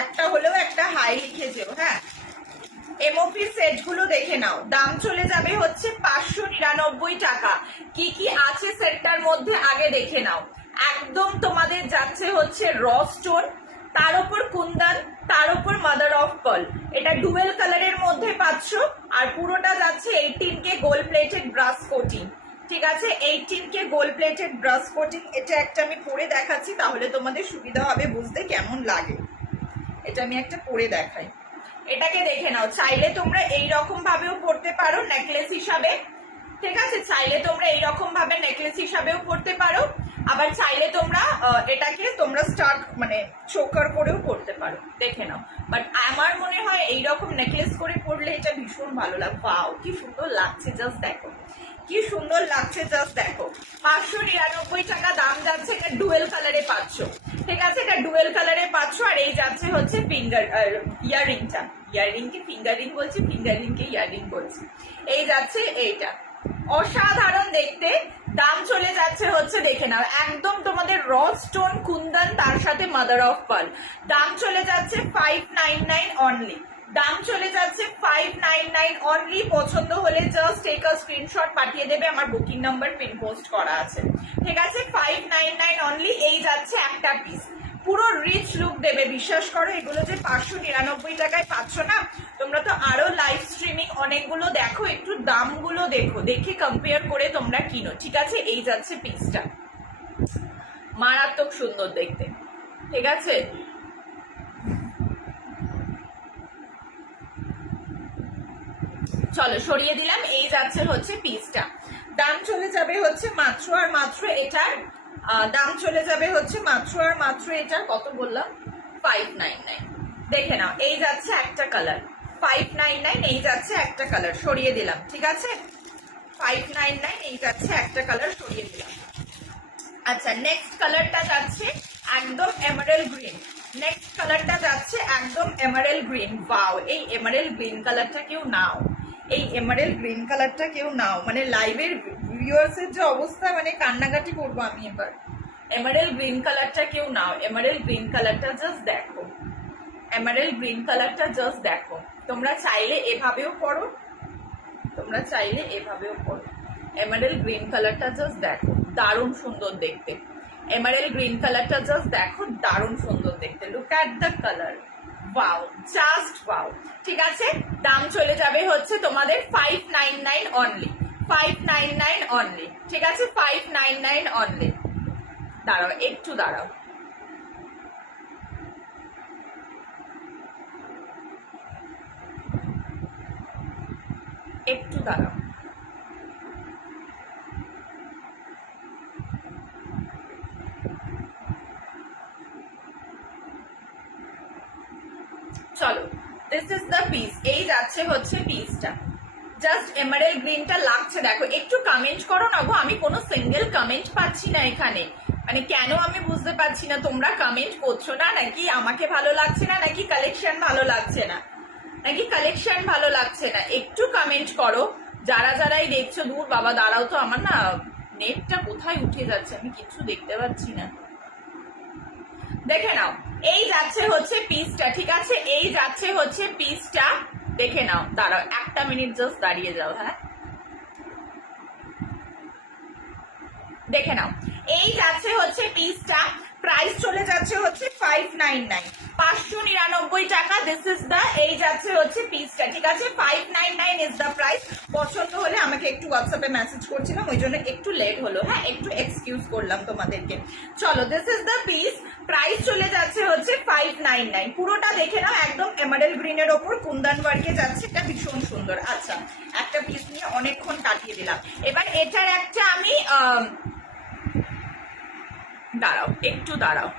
একটা হলেও একটা হাই লিখে যেও, হ্যাঁ? এমওপির সেট গুলো দেখে নাও, দাম চলে যাবে হচ্ছে 599 টাকা। কি কি আছে সেটটার মধ্যে আগে দেখে নাও। একদম তোমাদের যাচ্ছে হচ্ছে র স্টোন, তার উপর কুন্দন, তার উপর মাদার অফ পার্ল। এটা ডুয়েল কালারের মধ্যে পাচ্ছ, আর পুরোটা যাচ্ছে 18K gold plated brush coating, ঠিক আছে? 18K gold plated brush coating. এটা একটা আমি পরে দেখাচ্ছি, তাহলে তোমাদের সুবিধা হবে বুঝতে কেমন লাগে। এটা আমি একটা পরে দেখাই, এটাকে দেখে নাও। চাইলে তোমরা এইরকম ভাবেও পড়তে পারো নেকলেস হিসাবে, ঠিক আছে? চাইলে তোমরা এইরকম ভাবে নেকলেস হিসাবেও পড়তে পারো, আবার চাইলে তোমরা এটাকে তোমরা মানে চোকার করেও পড়তে পারো, দেখে নাও। বাট আমার মনে হয় এইরকম নেকলেস করে পড়লে এটা ভীষণ ভালো লাগবে। ওয়াও, কি সুন্দর লাগছে, জাস্ট দেখো কি সুন্দর লাগছে, জাস্ট দেখো। 599 টাকা দাম যাচ্ছে, এটা ডুয়েল কালারে পাচ্ছ, ঠিক আছে? এটা ডুয়েল কালারে পাচ্ছ। আর এই যাচ্ছে হচ্ছে ইয়াররিংটা, ইয়াররিংকে ফিঙ্গার রিং বলছি, ফিঙ্গার রিংকে ইয়াররিং বলছি। এই যাচ্ছে এইটা, অসাধারণ দেখতে। দাম চলে যাচ্ছে হচ্ছে, দেখে নাও, একদম তোমাদের র স্টোন কুন্দন, তার সাথে মাদার অফ পার্ল। দাম চলে যাচ্ছে 599 অনলি, দাম চলে যাচ্ছে 599 অনলি। পছন্দ হলে জাস্ট টেক আ স্ক্রিনশট পাঠিয়ে দেবে, আমার বুকিং নাম্বার পিন পোস্ট করা আছে, ঠিক আছে? 599 অনলি। এই যাচ্ছে একটা পিস, পুরো রিচ লুক দেবে, বিশ্বাস করো। এগুলো যে 599 টাকায় পাচ্ছ না, তোমরা তো আরো লাইভ স্ট্রিমিং অনেকগুলো দেখো, একটু দামগুলো দেখো, দেখে কম্পেয়ার করে তোমরা কিনো, ঠিক আছে? এই যাচ্ছে পিসটা, মারাত্মক সুন্দর দেখতে, ঠিক আছে? চলো সরিয়ে দিলাম। এই যাচ্ছে হচ্ছে পিসটা, দাম চলে যাবে হচ্ছে মাত্র আর মাত্র এটার দাম চলে যাবে হচ্ছে মাত্র আর মাত্র এটার কত বললাম, 599। দেখে নাও, এই যাচ্ছে একটা কালার, 599। এই যাচ্ছে একটা কালার, সরিয়ে দিলাম, ঠিক আছে? 599, এই যাচ্ছে একটা কালার, সরিয়ে দিলাম। আচ্ছা, নেক্সট কালারটা যাচ্ছে একদম এমারেল্ড গ্রিন, নেক্সট কালারটা যাচ্ছে একদম এমারেল্ড গ্রিন। ওয়াও, এই এমারেল্ড গ্রিন কালারটা কেউ নাও, এই এমারেল্ড গ্রিন কালারটা কেউ নাও। মানে লাইভের ভিউয়ার্সের যে অবস্থা, মানে কান্নাকাটি করবো আমি এবার। এমারেল্ড গ্রিন কালারটা কেউ নাও, এমারেল্ড গ্রিন কালারটা জাস্ট দেখো, এমারেল্ড গ্রিন কালারটা জাস্ট দেখো। তোমরা চাইলে এভাবেও পড়ো, তোমরা চাইলে এভাবেও পড়ো। এমারেল্ড গ্রিন কালারটা জাস্ট দেখো, দারুণ সুন্দর দেখতে। এমারেল্ড গ্রিন কালারটা জাস্ট দেখো, দারুণ সুন্দর দেখতে। Look at the colour, wow, just wow, ঠিক আছে? দাম চলে যাবে হচ্ছে তোমাদের 599 অনলি, 599 অনলি, ঠিক আছে? 599 অনলি। দাঁড়াও, একটু দাঁড়াও, একটু দাঁড়াও। চলো, দিস ইজ দ্য পিস। এই যাচ্ছে হচ্ছে পিসটা, জাস্ট এমারেল্ড গ্রিনটা লাগছে, দেখো। একটু কমেন্ট করো না গো, আমি কোনো সিঙ্গেল কমেন্ট পাচ্ছি না এখানে, মানে কেন আমি বুঝতে পারছি না। তোমরা কমেন্ট করছো না, নাকি আমাকে ভালো লাগছে না, নাকি কালেকশন কালেকশন ভালো লাগছে না, নাকি কালেকশন ভালো লাগছে না, একটু কমেন্ট করো। যারা যারাই দেখছো, দূর বাবা দাঁড়াও তো, আমার না নেটটা কোথায় উঠে যাচ্ছে, আমি কিছু দেখতে পাচ্ছি না। দেখে নাও, এই যাচ্ছে হচ্ছে পিসটা, ঠিক আছে, এই যাচ্ছে হচ্ছে পিসটা, দেখে নাও। দাঁড়াও একটা মিনিট, জাস্ট দাঁড়িয়ে যাও। হ্যাঁ, দেখে নাও, এই যাচ্ছে হচ্ছে পিসটা, প্রাইস চলে যাচ্ছে হচ্ছে 599, 599 টাকা। দিস ইজ দা, এই যাচ্ছে হচ্ছে পিসটা, ঠিক আছে, 599 ইজ দা প্রাইস। পছন্দ হলে আমাকে একটু হোয়াটসঅ্যাপে মেসেজ করছিলাম, ওই জন্য একটু লেট হলো। হ্যাঁ, একটু এক্সকিউজ করলাম তোমাদেরকে। চলো, this is the piece, price চলে যাচ্ছে হচ্ছে 599। পুরোটা দেখে নাও, একদম এমারেল্ড গ্রিনের ওপর কুন্দন ওয়ার্কে যাচ্ছে, এটা ভীষণ সুন্দর। আচ্ছা, একটা পিস নিয়ে অনেকক্ষণ কাটিয়ে দিলাম। এবার এটার একটা আমি দাঁড়াও, একটু দাঁড়াও,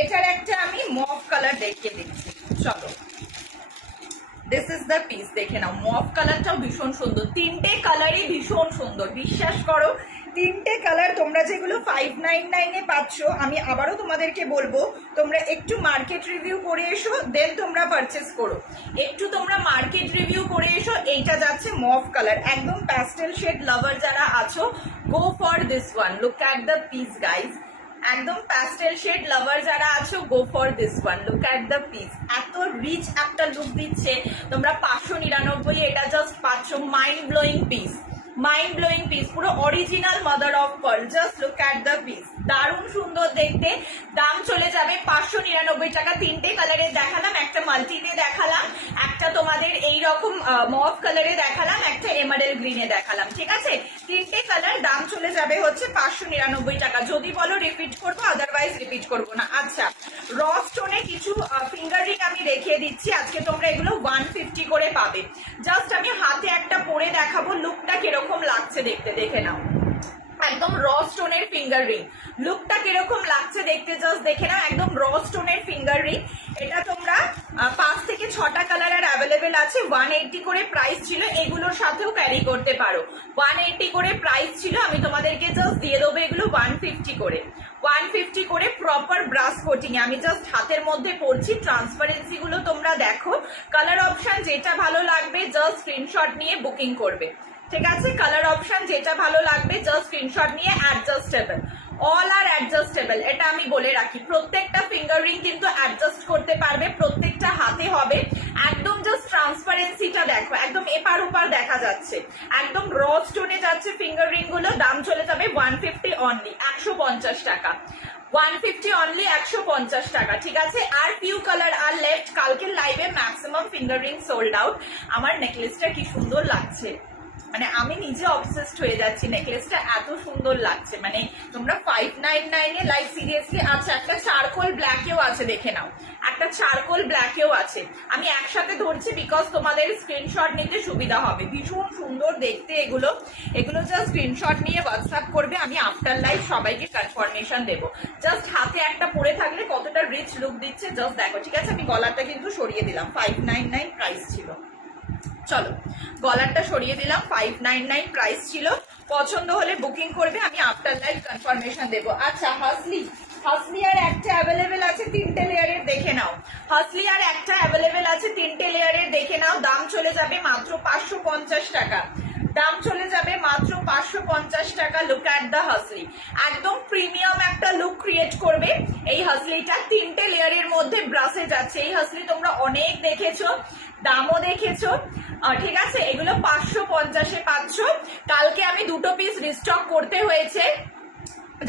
এটার একটা আমি মভ কালার দেখিয়ে দিচ্ছি। চলো, দিস ইজ দ্য পিস, দেখে নাও, মভ কালারটাও ভীষণ সুন্দর, তিনটে কালারই ভীষণ সুন্দর, বিশ্বাস করো। তিনটে কালার তোমরা যেগুলো 599 এ পাচ্ছ, আমি আবারও তোমাদেরকে বলবো, তোমরা একটু মার্কেট রিভিউ করে এসো, দেন তোমরা পারচেস করো। একটু তোমরা মার্কেট রিভিউ করে এসো। এইটা যাচ্ছে মভ কালার, একদম প্যাস্টেল শেড লাভার যারা আছো, go for this one. Look at the piece guys, একদম প্যাস্টেল শেড লাভার যারা আছো, go for this one. Look at the piece, এত রিচ একটা লুক দিচ্ছে। তোমরা 599 এটা জাস্ট পাচ্ছ, mind blowing piece, mind blowing piece, পুরো original mother of pearl. Just look at the piece, দারুণ সুন্দর দেখতে। দাম চলে যাবে 599 টাকা। তিনটে কালারের দেখালাম, একটা মাল্টিতে দেখালাম, একটা তোমাদের এইরকম মভ কালারে দেখালাম, একটা এমারেল্ড গ্রিনে দেখালাম, ঠিক আছে। তিনটে কালার, দাম চলে যাবে হচ্ছে 599 টাকা। যদি বলো রিপিট করবো, আদারওয়াইজ রিপিট করবো না। আচ্ছা, র স্টোনে কিছু ফিঙ্গার রিং আমি দেখিয়ে দিচ্ছি। আজকে তোমরা এগুলো 150 করে পাবে। জাস্ট আমি হাতে একটা পরে দেখাবো, লুকটা কিরকম লাগছে দেখতে, দেখে নাও। একদম র স্টোনের ফিঙ্গার রিং, লুকটা কিরকম লাগছে দেখতে, জাস্ট দেখে নাও। একদম র স্টোনের ফিঙ্গার রিং, এটা তোমরা 5 থেকে 6টা কালারের অ্যাভেলেবেল আছে। 180 করে প্রাইস ছিল, এগুলোর সাথেও ক্যারি করতে পারো। 180 করে প্রাইস ছিল, আমি তোমাদেরকে জাস্ট দিয়ে দেবো এগুলো 150 করে। 150 করে প্রপার ব্রাশ কোটিং এ। আমি জাস্ট হাতের মধ্যে পড়ছি, ট্রান্সপারেন্সি গুলো তোমরা দেখো। কালার অপশন যেটা ভালো লাগবে জাস্ট স্ক্রিনশট নিয়ে বুকিং করবে, ঠিক আছে। কালার অপশন যেটা ভালো লাগবে জাস্ট স্ক্রিনশট নিয়ে। অ্যাডজাস্টেবল, অল আর অ্যাডজাস্টেবল, এটা আমি বলে রাখি। প্রত্যেকটা ফিঙ্গার রিং কিন্তু অ্যাডজাস্ট করতে পারবে, প্রত্যেকটা হাতে হবে। একদম জাস্ট ট্রান্সপারেন্সিটা দেখো, একদম এপার ওপার দেখা যাচ্ছে। একদম র স্টোনে যাচ্ছে ফিঙ্গার রিং গুলো। দাম চলে যাবে 150 অনলি, 150 টাকা। 150 অনলি, 150 টাকা, ঠিক আছে। আর ফিউ কালার আর লেফট। কালকের লাইভে maximum finger ring sold out. আমার নেকলেসটা কি সুন্দর লাগছে, মানে আমি নিজে অবসেসড হয়ে যাচ্ছি, নেকলেসটা এত সুন্দর লাগছে। মানে তোমরা 599 এ, লাইক সিরিয়াসলি। আচ্ছা, একটা চারকোল ব্ল্যাকেও আছে, দেখে নাও, একটা চারকোল ব্ল্যাকেও আছে। আমি একসাথে ধরছি বিকজ তোমাদের স্ক্রিনশট নিতে সুবিধা হবে। ভীষণ সুন্দর দেখতে এগুলো। এগুলো জাস্ট স্ক্রিনশট নিয়ে হোয়াটসঅ্যাপ করবে, আমি আফটার লাইভ সবাইকে কনফার্মেশন দেবো। জাস্ট হাতে একটা পরে থাকলে কতটা রিচ লুক দিচ্ছে জাস্ট দেখো, ঠিক আছে। আমি গলাটা কিন্তু সরিয়ে দিলাম, 599 প্রাইস ছিল। চলো, গলারটা সরিয়ে দিলাম, 599 প্রাইস ছিল। পছন্দ হলে বুকিং করবে, আমি আফটার লাইভ কনফার্মেশন দেবো। আচ্ছা, হাসলি, হাসলি আর একটা অ্যাভেলেবেল আছে 3টে লেয়ারের, দেখে নাও। হাসলি আর একটা অ্যাভেলেবেল আছে 3টে লেয়ারের, দেখে নাও। দাম চলে যাবে মাত্র 550 টাকা। দাম চলে যাবে মাত্র 550 টাকা। লুক অ্যাট দ্য হাসলি, একদম প্রিমিয়াম একটা লুক ক্রিয়েট করবে এই হাসলিটা। 3টে লেয়ারের মধ্যে ব্রাশে যাচ্ছে। এই হাসলি তোমরা অনেক দেখেছো, দামও দেখেছো, ঠিক আছে। এগুলো 550-এ পাচ্ছ। কালকে আমি 2টো পিস রিস্টক করতে হয়েছে।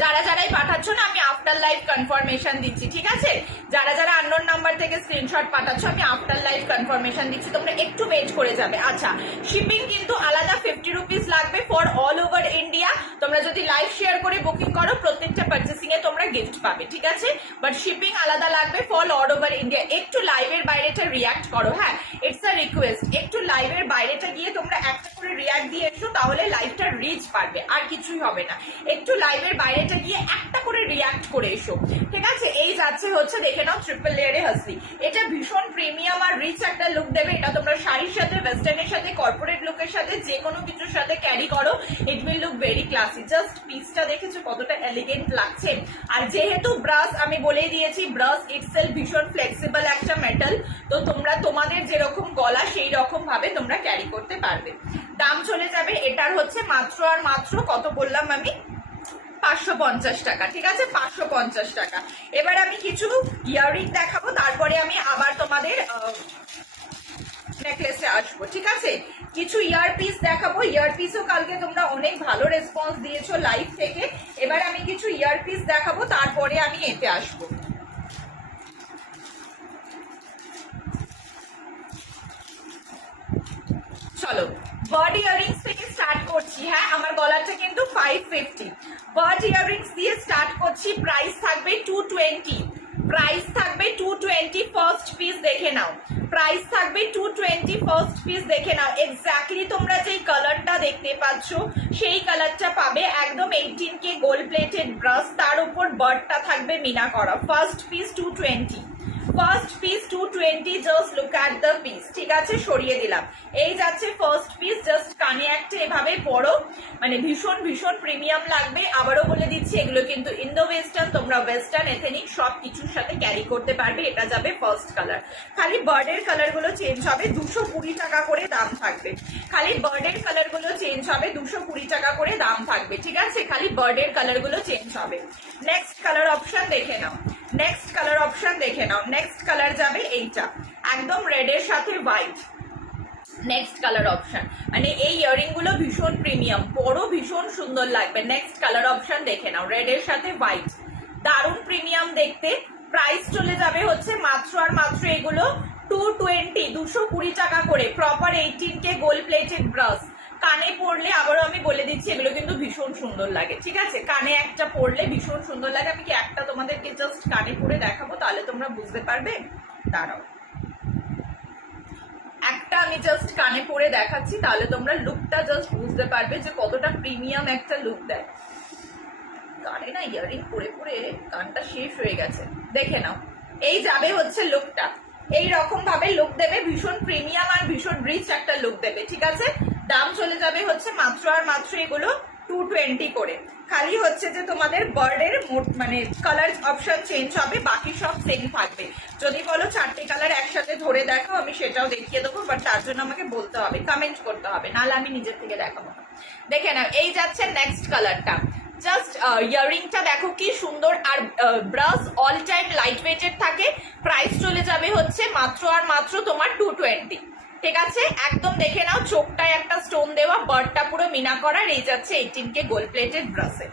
যারা যারাই পাঠাচ্ছ না, আমি আফটার লাইভ কনফার্মেশন দিচ্ছি, ঠিক আছে। যারা যারা আননোন নাম্বার থেকে স্ক্রিনশট পাঠাচ্ছ, আমি আফটার লাইভ কনফার্মেশন দিচ্ছি, তোমরা একটু ওয়েট করে যাবে। আচ্ছা, শিপিং কিন্তু আলাদা 50 রুপিস লাগবে ফর অল ওভার ইন্ডিয়া। তোমরা যদি লাইভ শেয়ার করে বুকিং করো, প্রত্যেকটা পার্চেসিং এ তোমরা গিফট পাবে, ঠিক আছে। বাট শিপিং আলাদা লাগবে ফর অল ওভার ইন্ডিয়া। একটু লাইভের বাইরেটা রিয়াক্ট করো, হ্যাঁ, ইটস আ রিকোয়েস্ট। একটু লাইভের বাইরেটা গিয়ে তোমরা একটা করে রিয়াক্ট দিয়ে এসো, তাহলে লাইভটা রিচ পারবে, আর কিছুই হবে না। একটু লাইভের বাইরেটা গিয়ে একটা করে রিয়াক্ট করে এসো, ঠিক আছে? এই যাচ্ছে হচ্ছে, দেখে নাও ট্রিপল লেয়ারে হাসলি। এটা ভীষণ প্রিমিয়াম আর রিচ একটা লুক দেবে। এটা তোমরা শাড়ির সাথে, ওয়েস্টার্নের সাথে, কর্পোরেট লুকের সাথে, যে কোনো কিছুর সাথে ক্যারি করো, it will look very classy. Just পিসটা দেখেছো কতটা এলিগেন্ট লাগছে? আর যেহেতু ব্রাশ আমি বলেই দিয়েছি, ব্রাশ ইটসেলফ ভীষণ ফ্লেক্সিবল একটা মেটাল, তো তোমরা তোমাদের যেরকম গলা সেই রকম ভাবে তোমরা ক্যারি করতে পারবে। দাম চলে যাবে এটার হচ্ছে মাত্র আর মাত্র কত বললাম আমি, 550 টাকা, ঠিক আছে? 550 টাকা। এবার আমি কিছু ইয়াররিং দেখাবো, তারপরে আমি আবার তোমাদের নেকলেসে আসবো, ঠিক আছে? কিছু ইয়ারপিস দেখাবো। ইয়ারপিসও কালকে তোমরা অনেক ভালো রেসপন্স দিয়েছো লাইভ থেকে। এবার আমি কিছু ইয়ারপিস দেখাবো, তারপরে আমি এতে আসবো। চলো বার্ড ইয়াররিংস থেকে স্টার্ট করছি। হ্যাঁ, আমার গলাটা কিন্তু 550। বার্ড ইয়াররিংস দিয়ে স্টার্ট করছি। প্রাইস থাকবে 220। প্রাইস থাকবে 220। ফার্স্ট পিস দেখে নাও, প্রাইস থাকবে 220। ফার্স্ট পিস দেখে নাও। এক্স্যাক্টলি তোমরা যেই কালারটা দেখতে পাচ্ছ সেই কালারটা পাবে। একদম 18K গোল্ড প্লেটেড ব্রাশ, তার উপর বার্ডটা থাকবে মিনা করা। First piece 220। First piece 220। Just look at the piece, ঠিক আছে? সরিয়ে দিলাম। এই যাচ্ছে ফার্স্ট পিস। জাস্ট কানে একটা এভাবে পরো, মানে ভীষণ ভীষণ প্রিমিয়াম লাগবে। আবারও বলে দিচ্ছি, এগুলো কিন্তু ইন্দো ওয়েস্টার্ন, তোমরা ওয়েস্টার্ন এথেনিক সব কিছুর সাথে ক্যারি করতে পারবে। এটা যাবে ফার্স্ট কালার। খালি বার্ডের কালার গুলো চেঞ্জ হবে, 220 টাকা করে দাম থাকবে। খালি বার্ডের কালার গুলো চেঞ্জ হবে, 220 টাকা করে দাম থাকবে, ঠিক আছে? খালি বার্ডের কালার গুলো চেঞ্জ হবে। নেক্সট কালার অপশন দেখে নাও, নেক্সট কালার অপশন দেখে নাও। নেক্সট কালার যাবে এইটা, একদম রেডের সাথে হোয়াইট। নেক্সট কালার অপশন, মানে এই ইয়ারিং গুলো ভীষণ প্রিমিয়াম, বড় ভীষণ সুন্দর লাগবে। নেক্সট কালার অপশন দেখে নাও, রেডের সাথে হোয়াইট, দারুণ প্রিমিয়াম দেখতে। প্রাইস চলে যাবে হচ্ছে মাত্র আর মাত্র এগুলো 220, 220 টাকা করে। Proper 18K gold plated brush. কানে পরলে, আবারও আমি বলে দিচ্ছি, এগুলো কিন্তু ভীষণ সুন্দর লাগে, ঠিক আছে? কানে একটা পরলে ভীষণ সুন্দর লাগে। আমি কি একটা তোমাদেরকে জাস্ট কানে পরে দেখাবো, তাহলে তোমরা বুঝতে পারবে। দাঁড়াও, একটা আমি জাস্ট কানে পরে দেখাচ্ছি, তাহলে তোমরা লুকটা জাস্ট বুঝতে পারবে যে কতটা প্রিমিয়াম একটা লুক দেয়। কানে না ইয়ারিং পরে পরে কানটা শেষ হয়ে গেছে। দেখে নাও, এই যাবে হচ্ছে লুকটা। এই রকম ভাবে লুক দেবে, ভীষণ প্রিমিয়াম আর ভীষণ রিচ একটা লুক দেবে, ঠিক আছে? দাম চলে যাবে হচ্ছে মাত্র আর মাত্র এগুলো 220 করে। খালি হচ্ছে যে তোমাদের বার্ডের মানে কালার অপশন চেঞ্জ হবে, বাকি সব সেম থাকবে। যদি বলো 4টে কালার একসাথে ধরে দেখো, আমি সেটাও দেখিয়ে দেবো, বাট তার জন্য আমাকে বলতে হবে, কমেন্ট করতে হবে, নাহলে আমি নিজের থেকে দেখাবো না। দেখে নাও, এই যাচ্ছে নেক্সট কালারটা। জাস্ট ইয়াররিংটা দেখো কি সুন্দর, আর brass all time light weighted থাকে। প্রাইস চলে যাবে হচ্ছে মাত্র আর মাত্র তোমার 220, ঠিক আছে? একদম দেখে নাও, চোখটায় একটা স্টোন দেওয়া, বার্ডটা পুরো মিনা করার। এই যাচ্ছে 18K গোল্ড প্লেটেড ব্রাশে।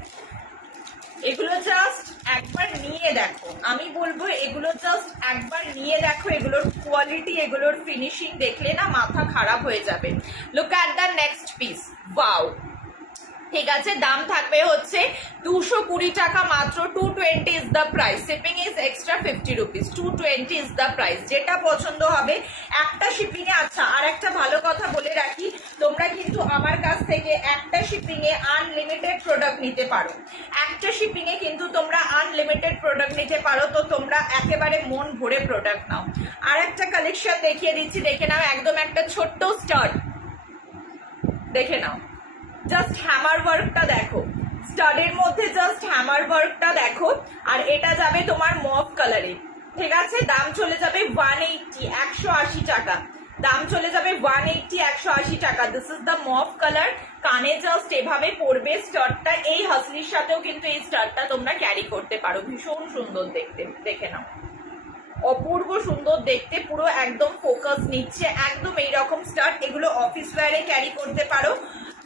এগুলো জাস্ট একবার নিয়ে দেখো, আমি বলবো এগুলো জাস্ট একবার নিয়ে দেখো। এগুলোর কোয়ালিটি, এগুলোর ফিনিশিং দেখলে না মাথা খারাপ হয়ে যাবে। Look at the next piece. Wow, ঠিক আছে? দাম থাকবে হচ্ছে 220 টাকা মাত্র। 220 is the price. Shipping is extra 50 rupees. 220 is the price. যেটা পছন্দ হবে একটা শিপিং এ। আচ্ছা, আর একটা ভালো কথা বলে রাখি, তোমরা কিন্তু আমার কাছ থেকে একটা শিপিং এ আনলিমিটেড প্রোডাক্ট নিতে পারো। একটা শিপিং এ কিন্তু তোমরা আনলিমিটেড প্রোডাক্ট নিতে পারো, তো তোমরা একেবারে মন ভরে প্রোডাক্ট নাও। আর একটা কালেকশন দেখিয়ে দিচ্ছি, দেখে নাও। একদম একটা ছোট্ট স্টার্ট, দেখে নাও। জাস্ট হ্যামার ওয়ার্কটা দেখো, স্টাডের মধ্যে জাস্ট হ্যামার ওয়ার্কটা দেখো। আর এটা যাবে তোমার মভ কালারে, ঠিক আছে? দাম চলে যাবে 180, 180 টাকা। দাম চলে যাবে 180, 180 টাকা। This is the mauve colour. কানে জাস্ট এভাবে পরবে স্টাডটা। এই হাসলির সাথেও কিন্তু এই স্টাডটা তোমরা ক্যারি করতে পারো, ভীষণ সুন্দর দেখতে। দেখে নাও, অপূর্ব সুন্দর দেখতে, পুরো একদম ফোকাস নিচ্ছে। একদম এইরকম স্টার্ট। এগুলো অফিস ওয়্যারে ক্যারি করতে পারো,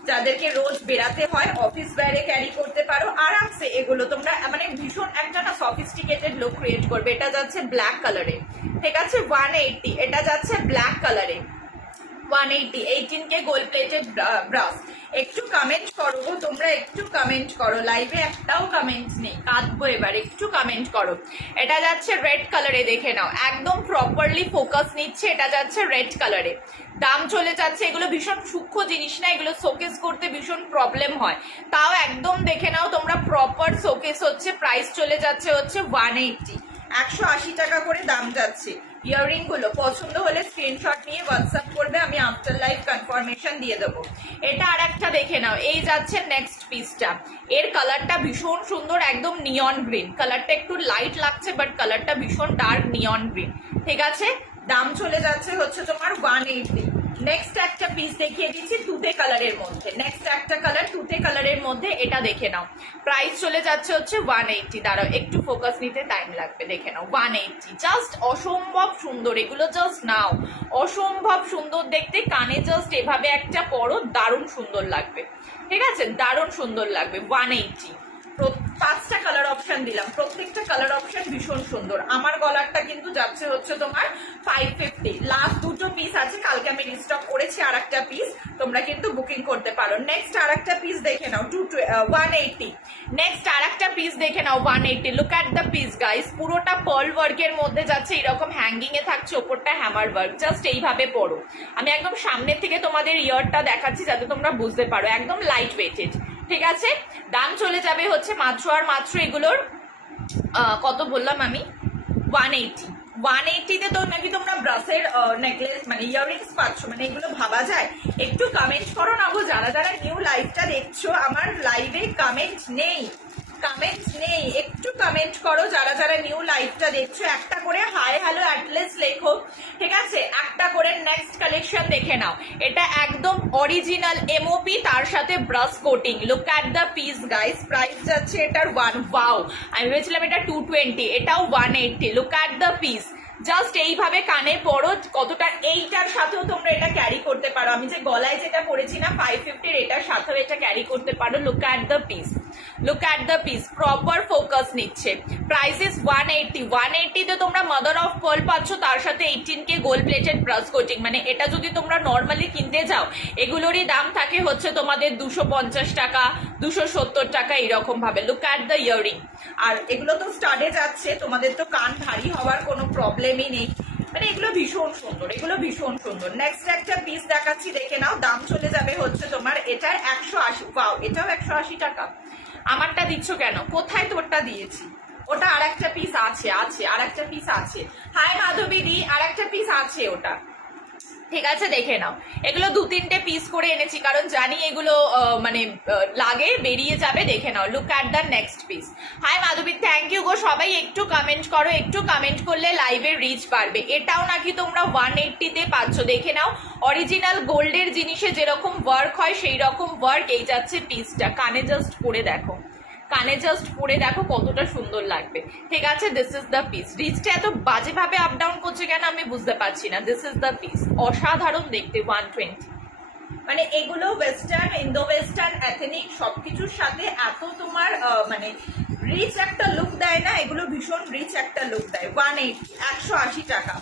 যাদেরকে রোজ বেরাতে হয় অফিস ওয়্যারে ক্যারি করতে পারো আরামসে। এগুলো তোমরা মানে ভীষণ একটা না সফিস্টিকেটেড লুক ক্রিয়েট করবে। এটা যাচ্ছে ব্ল্যাক কালারে, ঠিক আছে? 180। এটা যাচ্ছে ব্ল্যাক কালারে। 180 18K গোল্ড প্লেটেড ব্রাশ। একটু কমেন্ট করো গো তোমরা, একটু কমেন্ট করো, লাইভে একটাও কমেন্ট নেই, কাঁদবো এবার, একটু কমেন্ট করো। এটা যাচ্ছে রেড কালারে, দেখে নাও একদম প্রপারলি ফোকাস নিচ্ছে, এটা যাচ্ছে রেড কালারে, দাম চলে যাচ্ছে, এগুলো ভীষণ সূক্ষ্ম জিনিস না, এগুলো শোকেস করতে ভীষণ প্রবলেম হয়, তাও একদম দেখে নাও তোমরা প্রপার শোকেস হচ্ছে, প্রাইস চলে যাচ্ছে হচ্ছে 180, 180 টাকা করে দাম যাচ্ছে। ইয়াররিং গুলো পছন্দ হলে স্ক্রিনশট নিয়ে হোয়াটসঅ্যাপ করবে, আমি আফটার লাইভ কনফার্মেশন দিয়ে দেবো। এটা আর একটা দেখে নাও, এই যাচ্ছে নেক্সট পিসটা, এর কালারটা ভীষণ সুন্দর, একদম নিয়ন গ্রিন কালারটা, একটু লাইট লাগছে বাট কালারটা ভীষণ ডার্ক নিয়ন গ্রিন। ঠিক আছে, দাম চলে যাচ্ছে হচ্ছে তোমার 180। নেক্সট একটা পিস দেখিয়ে দিচ্ছি তুতে কালারের মধ্যে, নেক্সট একটা কালার তুতে কালারের মধ্যে, এটা দেখে নাও, প্রাইস চলে যাচ্ছে হচ্ছে 180। দাঁড়াও একটু ফোকাস নিতে টাইম লাগবে, দেখে নাও 180, জাস্ট অসম্ভব সুন্দর, এগুলো জাস্ট নাও, অসম্ভব সুন্দর দেখতে, কানে জাস্ট এভাবে একটা পরো, দারুণ সুন্দর লাগবে। ঠিক আছে, দারুণ সুন্দর লাগবে, 180। 5টা কালার অপশন দিলাম, প্রত্যেকটা কালার অপশন ভীষণ সুন্দর। আমার গলারটা কিন্তু যাচ্ছে হচ্ছে তোমার 550, লাস্ট দুটো পিস আছে, কালকে আমি রিস্টক করেছি আর একটা পিস, তোমরা কিন্তু বুকিং করতে পারো। নেক্সট আর একটা পিস দেখে নাও 180, নেক্সট আর একটা পিস দেখে নাও 180। Look at the piece guys, পুরোটা পার্ল ওয়ার্কের মধ্যে যাচ্ছে, এরকম হ্যাঙ্গিং এ থাকছে, ওপরটা হ্যামার ওয়ার্ক, জাস্ট এইভাবে পড়ো। আমি একদম সামনের থেকে তোমাদের ইয়ারটা দেখাচ্ছি যাতে তোমরা বুঝতে পারো, একদম লাইট ওয়েটেড। ঠিক আছে, দাম চলে যাবে হচ্ছে মাত্র আর মাত্র এগুলোর কত বললাম আমি, 180। 180-তে তো নাকি তোমরা ব্রাসের নেকলেস মানে ইয়াররিংস পাচ্ছ, মানে এগুলো ভাবা যায়? একটু কমেন্ট করো না গো, যারা যারা নিউ লাইভটা দেখছো, আমার লাইভে কমেন্ট নেই, কমেন্ট নেই, একটু কমেন্ট করো যারা যারা নিউ লাইভটা দেখছো, একটা করে হাই হ্যালো অ্যাটলিস্ট লেখো। ঠিক আছে, একটা করে নেক্সট কালেকশন দেখে নাও, এটা একদম অরিজিনাল এমওপি, তার সাথে brush coating. Look at the piece guys, price যাচ্ছে এটার ওয়াও, আমি ভেবেছিলাম এটা 220, এটাও 180। Look at the piece, just এইভাবে কানে পরো, কতটা, এইটার সাথেও তোমরা এটা ক্যারি করতে পারো, আমি যে গলায় যেটা পরেছি না 550, এটার সাথেও এটা ক্যারি করতে পারো। Look at the piece, look at the piece, proper focus নিচ্ছে, প্রাইস ইস 180। 180-তে তোমরা মাদার অফ পার্ল পাচ্ছ, তার সাথে 18K gold plated brush coating. মানে এটা যদি তোমরা নর্মালি কিনতে যাও, এগুলোরই দাম থাকে হচ্ছে তোমাদের 250 টাকা, 270 টাকা, এরকম ভাবে। লুক অ্যাট দ্য ইয়াররিং, আর এগুলো তো স্টাডে যাচ্ছে, তোমাদের তো কান ভারী হওয়ার কোনো প্রবলেমই নেই, মানে এগুলো ভীষণ সুন্দর, এগুলো ভীষণ সুন্দর। নেক্সট একটা পিস দেখাচ্ছি, দেখে নাও, দাম চলে যাবে হচ্ছে তোমার এটার 180। ওয়াও, এটাও 180 টাকা। আমারটা দিচ্ছ কেন, কোথায় তোরটা দিয়েছি? ওটা আর একটা পিস আছে, আর একটা পিস আছে। হাই মাধবী দি, আর একটা পিস আছে ওটা। ঠিক আছে, দেখে নাও, এগুলো 2-3টে পিস করে এনেছি, কারণ জানি এগুলো মানে লাগে, বেরিয়ে যাবে। দেখে নাও, look at the next piece. Hi Madhavi, thank you গো, সবাই একটু কমেন্ট করো, একটু কমেন্ট করলে লাইভের রিচ বাড়বে। এটাও নাকি তোমরা 180-তে পাচ্ছ, দেখে নাও, অরিজিনাল গোল্ডের জিনিসে যেরকম ওয়ার্ক হয় সেই রকম ওয়ার্ক, এই যাচ্ছে পিসটা, কানে জাস্ট পরে দেখো, কানে জাস্ট পরে দেখো কতটা সুন্দর লাগবে। ঠিক আছে, দিস ইজ দ্য পিস। রিচটা এত বাজেভাবে আপ ডাউন করছে কেন আমি বুঝতে পারছি না। দিস ইজ দ্য পিস, অসাধারণ দেখতে, 120। মানে এগুলো ওয়েস্টার্ন, ইন্দো ওয়েস্টার্ন, এথেনিক সবকিছুর সাথে এত তোমার মানে রিচ একটা লুক দেয় না, এগুলো ভীষণ রিচ একটা লুক দেয়। 180, 180 টাকা,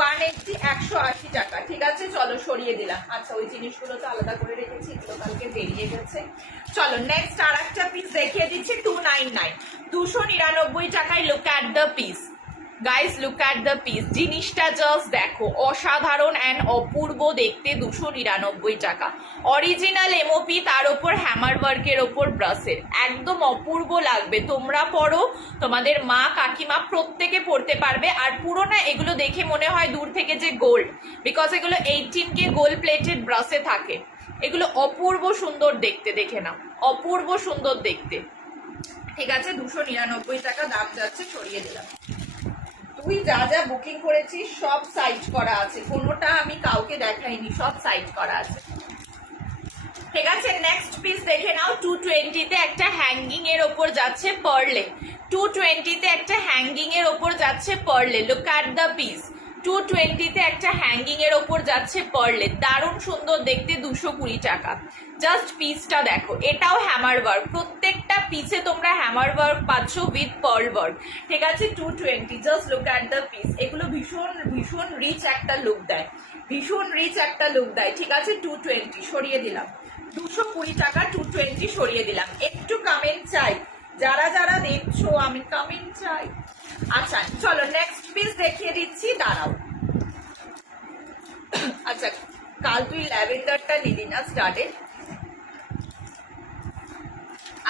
180, 180 টাকা। ঠিক আছে, চলো সরিয়ে দিলাম। আচ্ছা, ওই জিনিসগুলো তো আলাদা করে রেখেছি, এগুলো কালকে বেরিয়ে গেছে। চলো নেক্সট আর একটা পিস দেখিয়ে দিচ্ছি, 299, 299 টাকায়। Look at the piece guys, look at the piece, জিনিসটা জাস্ট দেখো, অসাধারণ অ্যান্ড অপূর্ব দেখতে, 299 টাকা। অরিজিনাল এমওপি, তার ওপর হ্যামার ওয়ার্কের ওপর ব্রাসের, একদম অপূর্ব লাগবে। তোমরা পরো, তোমাদের মা কাকিমা প্রত্যেকে পড়তে পারবে। আর পুরো না এগুলো দেখে মনে হয় দূর থেকে যে গোল্ড, বিকজ এগুলো 18K গোল্ড প্লেটেড ব্রাসে থাকে। এগুলো অপূর্ব সুন্দর দেখতে, দেখে নাও, অপূর্ব সুন্দর দেখতে। ঠিক আছে, 299 টাকা দাম যাচ্ছে, সরিয়ে দিলাম। তুই যা যা বুকিং করেছিস সব সাইট করা আছে, কোনোটা আমি কাউকে দেখাইনি, সব সাইট করা আছে। ঠিক আছে, নেক্সট পিস দেখে নাও, 220-তে একটা হ্যাঙ্গিং এর ওপর যাচ্ছে পার্লে, 220-তে একটা হ্যাঙ্গিং এর ওপর যাচ্ছে পার্লে। লুক অ্যাট দ্য পিস, 220-তে একটা হ্যাঙ্গিং এর ওপর যাচ্ছে পার্লে, দারুণ সুন্দর দেখতে, 220 টাকা। জাস্ট পিসটা দেখো, এটাও হ্যামার ওয়ার্ক, প্রত্যেকটা পিসে তোমরা হ্যামার ওয়ার্ক পাচ্ছ উইথ পার্ল ওয়ার্ক, ঠিক আছে। 220, just look at the piece. এগুলো ভীষণ ভীষণ রিচ একটা লুক দেয়, ভীষণ রিচ একটা লুক দেয়, ঠিক আছে। 220 সরিয়ে দিলাম, 220 টাকা 220 সরিয়ে দিলাম। একটু কমেন্ট চাই, যারা যারা দেখছো আমি কমেন্ট চাই। আচ্ছা চলো নেক্সট পিস দেখিয়ে দিচ্ছি, দাঁড়াও। আচ্ছা কাল তুই ল্যাভেন্ডারটা নিলি না স্টার্টে।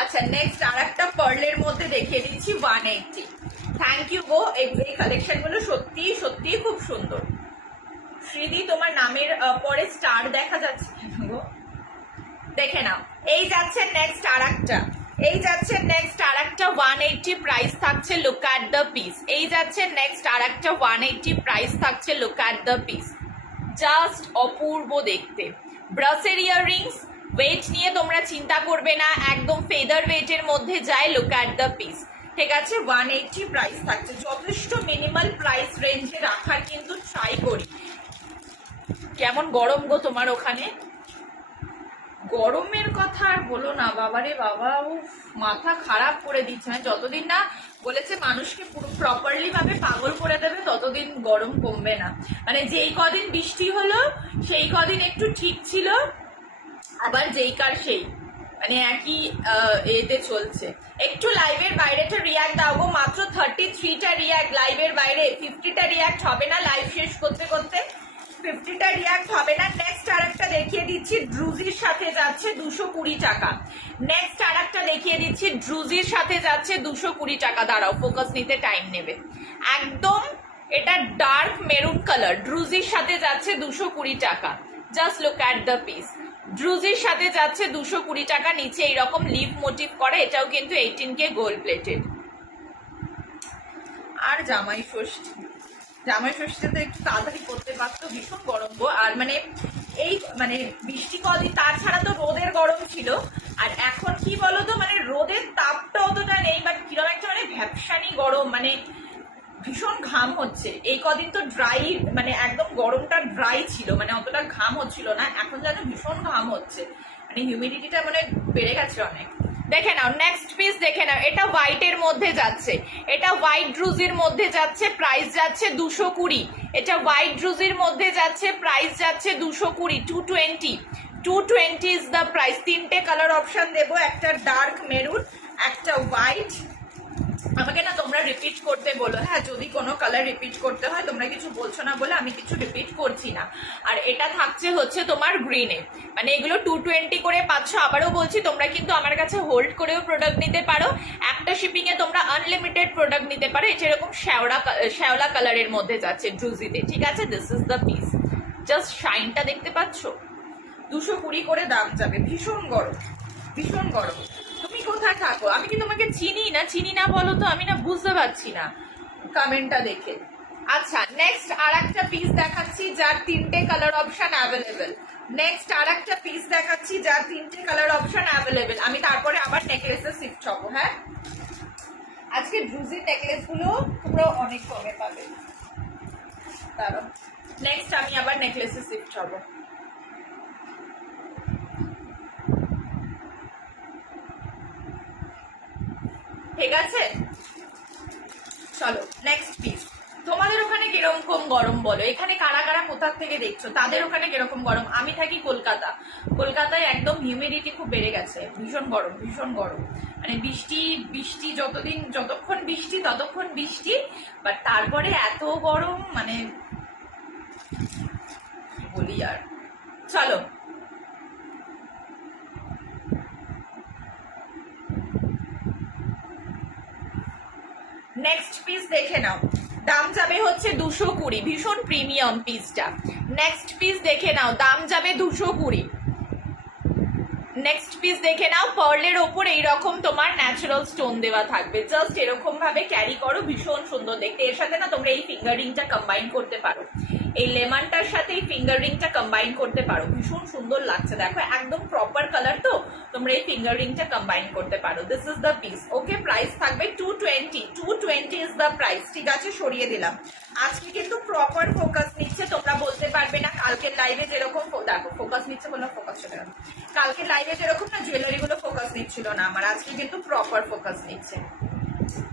আচ্ছা নেক্সট আর একটা পার্লের মধ্যে দেখিয়ে দিচ্ছি 180। থ্যাংক ইউ গো, এই কালেকশন গুলো সত্যি সত্যি খুব সুন্দর। শ্রীদি তোমার নামের পরে স্টার দেখা যাচ্ছে গো, দেখে নাও। এই যাচ্ছে নেক্সট আর একটা, এই যাচ্ছে নেক্সট আর একটা 180 প্রাইস থাকছে, লুক অ্যাট দ্য পিস। এই যাচ্ছে নেক্সট আর একটা 180 প্রাইস থাকছে, look at the piece. Just অপূর্ব দেখতে। ব্রাসের ইয়াররিংস, ওয়েট নিয়ে তোমরা চিন্তা করবে না, একদম ফেদার ওয়েটের মধ্যে যায়, লুক অ্যাট দ্য পিস, ঠিক আছে। 180 প্রাইস থাকছে, যথেষ্ট মিনিমাল প্রাইস রেঞ্জে রাখার কিন্তু ট্রাই করি। কেমন গরম গো তোমার ওখানে? গরমের কথা আর বলো না, বাবারে বাবা, মাথা খারাপ করে দিচ্ছে। মানে যতদিন না বলেছে মানুষকে পুরো প্রপারলি ভাবে পাগল করে দেবে, ততদিন গরম কমবে না। মানে যেই কদিন বৃষ্টি হলো সেই কদিন একটু ঠিক ছিল, আবার যেই কার সেই, মানে একই এতে চলছে। একটু লাইভের বাইরেটা রিয়াক্ট দাও গো, মাত্র 33টা রিয়াক্ট লাইভের বাইরে, 50টা রিয়াক্ট হবে না লাইভ শেষ করতে করতে, 50টা রিয়াক্ট হবে না। নেক্সট আর একটা দেখিয়ে দিচ্ছি, ড্রুজির সাথে যাচ্ছে 220 টাকা। নেক্সট আর একটা দেখিয়ে দিচ্ছি, ড্রুজির সাথে যাচ্ছে 220 টাকা। দাঁড়াও, ফোকাস নিতে টাইম নেবে। একদম এটা ডার্ক মেরুন কালার, ড্রুজির সাথে যাচ্ছে 220 টাকা। Just look at the piece. ড্রুজির সাথে যাচ্ছে 220 টাকা, নিচে এইরকম লিভ মোটিভ করে, এটাও কিন্তু 18K গোল্ড প্লেটেড। আর জামাই ষষ্ঠী, জামাই ষষ্ঠীতে একটু তাড়াতাড়ি করতে পারতো, ভীষণ গরম গো। আর মানে এই মানে বৃষ্টি কদিন, তাছাড়া তো রোদের গরম ছিল। আর এখন কি বলতো, মানে রোদের তাপটা অতটা নেই, বাট কিরকম একটা মানে ভ্যাপসানি গরম, মানে ভীষণ ঘাম হচ্ছে। এই কদিন তো ড্রাই, মানে একদম গরমটা ড্রাই ছিল, মানে অতটা ঘাম হচ্ছিল না। এখন যেন ভীষণ ঘাম হচ্ছে, মানে হিউমিডিটিটা মানে বেড়ে গেছে অনেক। দেখে নাও নেক্সট পিস, দেখে নাও। এটা হোয়াইটের মধ্যে যাচ্ছে, এটা হোয়াইট ড্রুজির মধ্যে যাচ্ছে, প্রাইস যাচ্ছে 220। এটা হোয়াইট ড্রুজির মধ্যে যাচ্ছে, প্রাইস যাচ্ছে 220, 220। 220 ইজ দ্য প্রাইস। তিনটে কালার অপশন দেবো, একটা ডার্ক মেরুন, একটা হোয়াইট। আমাকে না তোমরা রিপিট করতে বলো, হ্যাঁ, যদি কোনো কালার রিপিট করতে হয়, তোমরা কিছু বলছো না বলে আমি কিছু রিপিট করছি না। আর এটা থাকছে হচ্ছে তোমার গ্রিনে, মানে এগুলো 220 করে পাচ্ছ। আবারও বলছি, তোমরা কিন্তু আমার কাছে হোল্ড করেও প্রোডাক্ট নিতে পারো, একটা শিপিং এ তোমরা আনলিমিটেড প্রোডাক্ট নিতে পারো। এটা এরকম শ্যাওলা কালারের মধ্যে যাচ্ছে ড্রুজিতে, ঠিক আছে। This is the piece. Just শাইনটা দেখতে পাচ্ছ, 220 করে দাম যাবে। ভীষণ গরম, ভীষণ গরম। তুমি কোথায় থাকো? আমি কি তোমাকে চিনি না? চিনি না বলো তো, আমি না বুঝতে পারছি না কমেন্টটা দেখে। আচ্ছা নেক্সট আর একটা পিস দেখাচ্ছি, যার তিনটে কালার অপশন অ্যাভেলেবেল। নেক্সট আর একটা পিস দেখাচ্ছি, যার তিনটে কালার অপশন অ্যাভেলেবেল। আমি তারপরে আবার নেকলেসে শিফট হবো। হ্যাঁ, আজকে ড্রুজির নেকলেস গুলো তোমরা অনেক কমে পাবে। দাঁড়াও, নেক্সট আমি আবার নেকলেসে শিফট হবো। ঠিক আছে, চলো নেক্সট পিস। তোমাদের ওখানে কিরকম গরম বলো? এখানে কারা কারা কোথা থেকে দেখছো, তাদের ওখানে কিরকম গরম? আমি থাকি কলকাতা, কলকাতায় একদম হিউমিডিটি খুব বেড়ে গেছে, ভীষণ গরম, ভীষণ গরম। মানে বৃষ্টি বৃষ্টি যতক্ষণ বৃষ্টি ততক্ষণ বৃষ্টি, বাট তারপরে এত গরম, মানে কি বলি আর। চলো নেক্সট পিস দেখে নাও, দাম যাবে হচ্ছে 220, ভীষণ প্রিমিয়াম পিসটা। নেক্সট পিস দেখে নাও, দাম যাবে 220। নেক্সট পিস দেখে নাও, পার্লের ওপর এইরকম তোমার ন্যাচারাল স্টোন দেওয়া থাকবে, জাস্ট এরকম ভাবে ক্যারি করো, ভীষণ সুন্দর দেখতে। এর সাথে না তোমরা এই ফিঙ্গার রিংটা কম্বাইন করতে পারো, এই লেমনটার সাথে এই ফিঙ্গার রিংটা কম্বাইন করতে পারো, ভীষণ সুন্দর লাগছে। দেখো একদম প্রপার কালার, তো তোমরা এই ফিঙ্গার রিংটা কম্বাইন করতে পারো। This is the piece. Okay, price থাকবে 220 ইজ দ্য প্রাইস। ঠিক আছে, সরিয়ে দিলাম। আজকে কিন্তু প্রপার ফোকাস নিচ্ছে, তোমরা বলতে পারবে না কালকের লাইভে যেরকম, দেখো ফোকাস নিচ্ছে, কোনো ফোকাস চলে গেল। কালকের লাইভে যেরকম না জুয়েলারি গুলো ফোকাস নিচ্ছিল না আমার, আজকে কিন্তু প্রপার ফোকাস নিচ্ছে।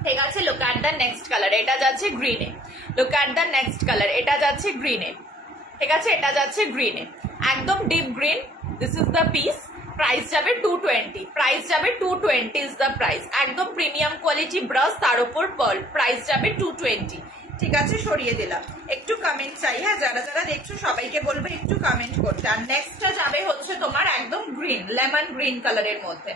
ঠিক আছে, look at the next colour, এটা যাচ্ছে গ্রিনে। Look at the next colour, এটা যাচ্ছে গ্রিনে। ঠিক আছে, এটা যাচ্ছে গ্রিনে, একদম deep green. This is the piece. Price যাবে 220, প্রাইস যাবে 220 ইজ দ্য প্রাইস। একদম প্রিমিয়াম কোয়ালিটি ব্রাশ, তার উপর পার্ল, প্রাইস যাবে 220। ঠিক আছে, সরিয়ে দিলাম। একটু কমেন্ট চাই, হ্যাঁ যারা যারা দেখছো সবাইকে বলবো একটু কমেন্ট করতে। আর নেক্সটটা যাবে হচ্ছে তোমার একদম গ্রিন, লেমন গ্রিন কালারের মধ্যে।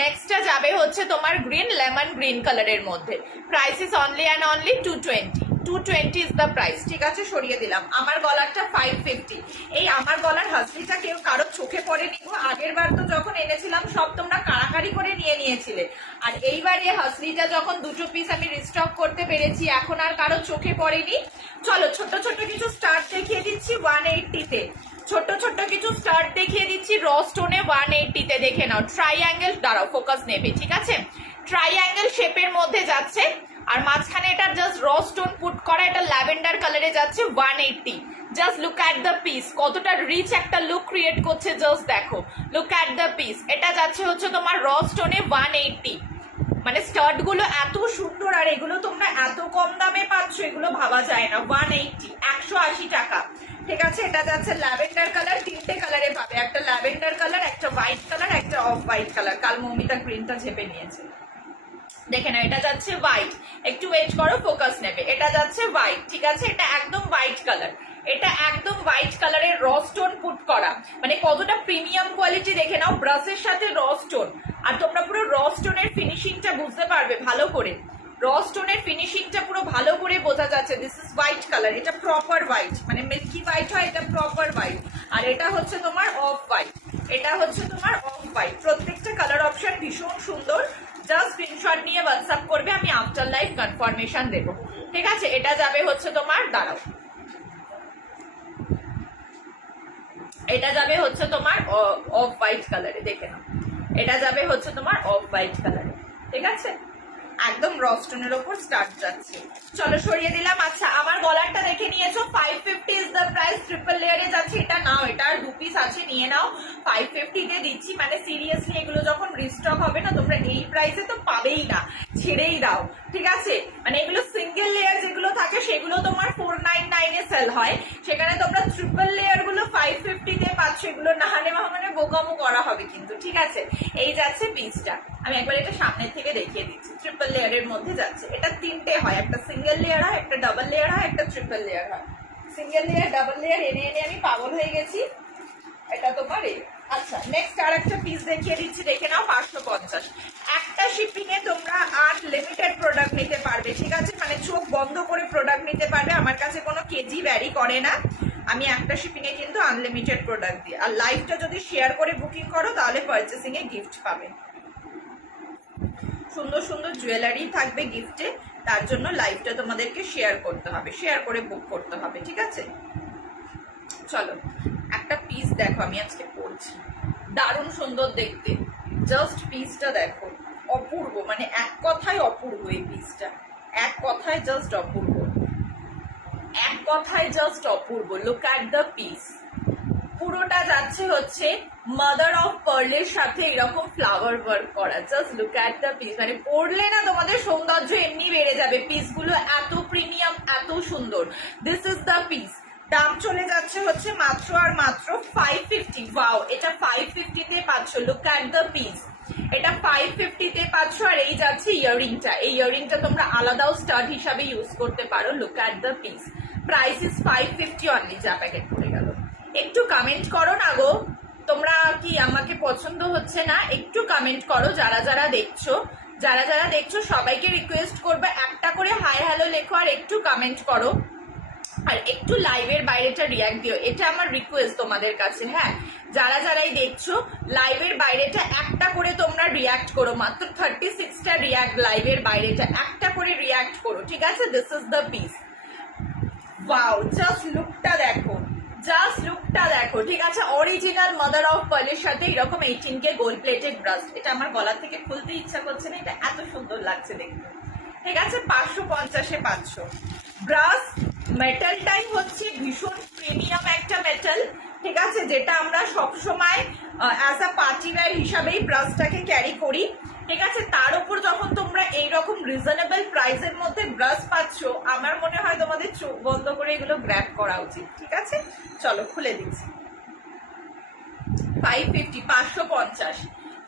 নেক্সটটা যাবে হচ্ছে তোমার গ্রিন, লেমন গ্রিন কালারের মধ্যে। Price is only and only 220 is the price. ঠিক আছে, সরিয়ে দিলাম। আমার গলারটা 550। এই আমার গলার হাসলিটা কেউ কারো চোখে পড়েনি গো। আগের বার তো যখন এনেছিলাম সব তোমরা কাড়াকাড়ি করে নিয়ে নিয়েছিলে, আর এইবার এই হাসলিটা যখন দুটো পিস আমি রিস্টক করতে পেরেছি এখন আর কারো চোখে পড়েনি। চলো ছোট ছোট কিছু স্টার্ট দেখিয়ে দিচ্ছি 180-তে। ছোট ছোট কিছু স্টার্ট দেখিয়ে দিচ্ছি র স্টোনে 180-তে। দেখে নাও, ট্রাইঅ্যাঙ্গেল, দাঁড়াও ফোকাস নেবে। ঠিক আছে, ট্রাইঅ্যাঙ্গেল শেপের মধ্যে যাচ্ছে, আর মাঝখানে এটা জাস্ট র স্টোন পুট করা, এটা ল্যাভেন্ডার কালারে যাচ্ছে 180। Just look at the piece, কতটা রিচ একটা লুক ক্রিয়েট করছে, জাস্ট দেখো। লুক অ্যাট দ্য পিস, এটা যাচ্ছে হচ্ছে তোমার র স্টোনে 180। মানে স্টার্ট গুলো এত সুন্দর, আর এগুলো তোমরা এত কম দামে পাচ্ছ, এগুলো ভাবা যায় না। 180, 180 টাকা। ঠিক আছে, এটা যাচ্ছে ল্যাভেন্ডার কালার, তিনটে কালারে পাবে, একটা ল্যাভেন্ডার কালার, একটা হোয়াইট কালার, একটা অফ হোয়াইট কালার। কাল মৌমিতা গ্রিনটা ঝেপে নিয়েছে, দেখে না। এটা যাচ্ছে হোয়াইট, একটু ওয়েট করো, ফোকাস নেবে। এটা যাচ্ছে হোয়াইট। ঠিক আছে, এটা একদম হোয়াইট কালার, এটা একদম হোয়াইট কালারের র স্টোন পুট করা, মানে কতটা প্রিমিয়াম কোয়ালিটি দেখে নাও। ব্রাশের সাথে র স্টোন, আর তোমরা পুরো র স্টোনের ফিনিশিংটা বুঝতে পারবে ভালো করে। র স্টোনের ফিনিশিংটা পুরো ভালো করে বোঝা যাচ্ছে। দিস ইজ হোয়াইট কালার, এটা প্রপার হোয়াইট, মানে মিল্কি হোয়াইট হয়, এটা প্রপার হোয়াইট। আর এটা হচ্ছে তোমার অফ হোয়াইট, এটা হচ্ছে তোমার অফ হোয়াইট। প্রত্যেকটা কালার অপশন ভীষণ সুন্দর। জাস্ট স্ক্রিনশট নিয়ে হোয়াটসঅ্যাপ করবে, আমি আফটার লাইভ কনফার্মেশন দেবো। ঠিক আছে, এটা যাবে হচ্ছে তোমার, দাঁড়াও, এটা যাবে হচ্ছে তোমার অফ হোয়াইট কালারে, দেখে নাও। এটা যাবে হচ্ছে তোমার অফ হোয়াইট কালারে। ঠিক আছে, একদম রস্টনের ওপর স্টার্ট যাচ্ছে। চলো সরিয়ে দিলাম। আচ্ছা, আমার গলারটা দেখে নিয়েছো, 550 ইজ দ্য প্রাইস। ট্রিপল লেয়ারে যাচ্ছে, এটা নাও, এটা আর 2 পিস আছে, নিয়ে নাও। 550-তে দিচ্ছি, মানে সিরিয়াসলি এগুলো যখন রিস্টক হবে না, তোমরা এই প্রাইসে তো পাবেই না, ছেড়েই দাও। ঠিক আছে, মানে এগুলো সিঙ্গেল লেয়ার যেগুলো থাকে সেগুলো তোমার 499-এ সেল হয়, সেখানে তোমরা ট্রিপল লেয়ার গুলো 550-তে পাচ্ছ। এগুলো নাহানে মাহানে বোকামো করা হবে কিন্তু। ঠিক আছে, এই যাচ্ছে পিসটা, আমি একবার এটা সামনের থেকে দেখিয়ে দিচ্ছি। ট্রিপল লেয়ারের মধ্যে যাচ্ছে, এটা তিনটে হয়, একটা সিঙ্গেল লেয়ার হয়, একটা ডাবল লেয়ার হয়, একটা ট্রিপল লেয়ার হয়। সিঙ্গেল লেয়ার ডাবল লেয়ার এনে এনে আমি পাগল হয়ে গেছি। এটা তোমার আচ্ছা, নেক্সট আর একটা পিস দেখিয়ে দিচ্ছি, দেখে নাও। 550, একটা শিপিং এ তোমরা আনলিমিটেড প্রোডাক্ট নিতে পারবে। ঠিক আছে, মানে চোখ বন্ধ করে প্রোডাক্ট নিতে পারবে। আমার কাছে কোনো কেজি ভ্যারি করে না, আমি একটা শিপিং এ কিন্তু আনলিমিটেড প্রোডাক্ট দিই। আর লাইভটা যদি শেয়ার করে বুকিং করো তাহলে পারচেসিং এ গিফট পাবে। সুন্দর সুন্দর জুয়েলারি থাকবে গিফটে, তার জন্য লাইভটা তোমাদেরকে শেয়ার করতে হবে, শেয়ার করে বুক করতে হবে। ঠিক আছে, চলো একটা পিস দেখো, আমি আজকে পরছি, দারুণ সুন্দর দেখতে। জাস্ট পিসটা দেখো, অপূর্ব, মানে এক কথায় অপূর্ব। এই পিসটা এক কথায় জাস্ট অপূর্ব, এক কথায় just Apurba. Look at the piece, পুরোটা যাচ্ছে হচ্ছে মাদার অফ পার্লের সাথে এরকম ফ্লাওয়ার ওয়ার্ক করা। Just look at the piece, মানে পরলে না তোমাদের সৌন্দর্য এমনি বেড়ে যাবে। পিসগুলো এত প্রিমিয়াম, এত সুন্দর। This is the piece. দাম চলে যাচ্ছে হচ্ছে মাত্র আর মাত্র 550। ওয়াও, এটা 550-তে পাচ্ছ। লুক অ্যাট দ্য পিস, এটা 550-তে পাচ্ছ। আর এই যাচ্ছে ইয়াররিংটা, এই ইয়াররিংটা তোমরা আলাদাও স্টাড হিসাবে ইউজ করতে পারো। Look at the piece, price is 550 only. যা প্যাকেট পড়ে গেল। একটু কমেন্ট করো না গো, তোমরা কি আমাকে পছন্দ হচ্ছে না? একটু কমেন্ট করো যারা যারা দেখছো, যারা যারা দেখছো সবাইকে রিকোয়েস্ট করবে একটা করে হাই হ্যালো লেখো আর একটু কমেন্ট করো, আর একটু লাইভের বাইরেটা রিয়াক্ট দিও। এটা আমার রিকোয়েস্ট তোমাদের কাছে। হ্যাঁ, যারা যারাই দেখছো লাইভের বাইরেটা একটা করে তোমরা রিয়াক্ট করো। মাত্র 36টা রিয়াক্ট, লাইভের বাইরেটা একটা করে রিয়াক্ট করো। ঠিক আছে, this is the piece. Wow, just লুকটা দেখো। লুকটা দেখো, ঠিক আছে? অরিজিনাল মাদার অফ পার্লের সাথে এরকম 18K গোল্ড প্লেটেড ব্রাশ। এটা আমার গলা থেকে খুলতে ইচ্ছা করছে না, এটা এত সুন্দর লাগছে দেখতে। ঠিক আছে, 550-এ 500। ব্রাশ মেটালটাই হচ্ছে ভীষণ প্রিমিয়াম একটা মেটাল, ঠিক আছে, যেটা আমরা সবসময় অ্যাজ আ পার্টি ওয়্যার হিসাবেই ব্রাশটাকে ক্যারি করি। ঠিক আছে, তার উপর যখন তোমরা এইরকম রিজনেবল প্রাইসের মধ্যে ব্রাশ পাচ্ছ, আমার মনে হয় তোমাদের চোখ বন্ধ করে এগুলো গ্র্যাব করা উচিত। ঠিক আছে, চলো খুলে দিচ্ছি। 550, 550,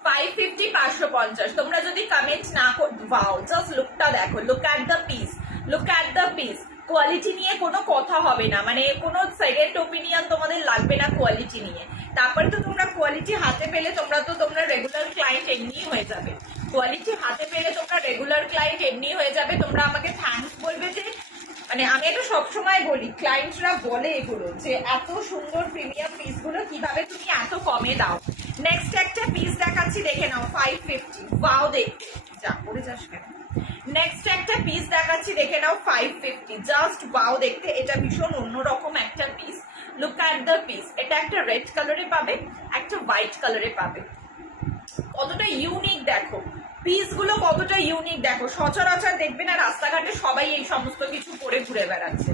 550, 550। তোমরা যদি কমেন্ট না করো, ওয়াও, জাস্ট লুকটা দেখো, look at the piece, look at the piece. Quality নিয়ে কোনো কথা হবে না, মানে কোনো সেকেন্ড ওপিনিয়ন তোমাদের লাগবে না কোয়ালিটি নিয়ে। তারপরে তো তোমরা কোয়ালিটি হাতে পেলে তোমরা রেগুলার ক্লায়েন্ট এমনি হয়ে যাবে। কোয়ালিটি হাতে পেলে তোমরা রেগুলার ক্লায়েন্ট এমনি হয়ে যাবে। তোমরা আমাকে থ্যাঙ্কস বলবে যে, মানে আমি এটা সবসময় বলি, ক্লায়েন্টরা বলে এগুলো যে এত সুন্দর প্রিমিয়াম পিসগুলো কিভাবে তুমি এত কমে দাও। নেক্সট একটা পিস দেখাচ্ছি, দেখে নাও, 550। ওয়াও, দেখতে যা পড়ে যাস কেন। নেক্সট একটা পিস দেখাচ্ছি, দেখে নাও, 550। জাস্ট ওয়াও দেখতে, এটা ভীষণ অন্যরকম একটা piece. Look at the piece. এটা একটা রেড কালারে পাবে, একটা হোয়াইট কালারে পাবে। কতটা ইউনিক দেখো, পিসগুলো কতটা ইউনিক দেখো। সচরাচর দেখবে না রাস্তাঘাটে সবাই এই সমস্ত কিছু পরে ঘুরে বেড়াচ্ছে।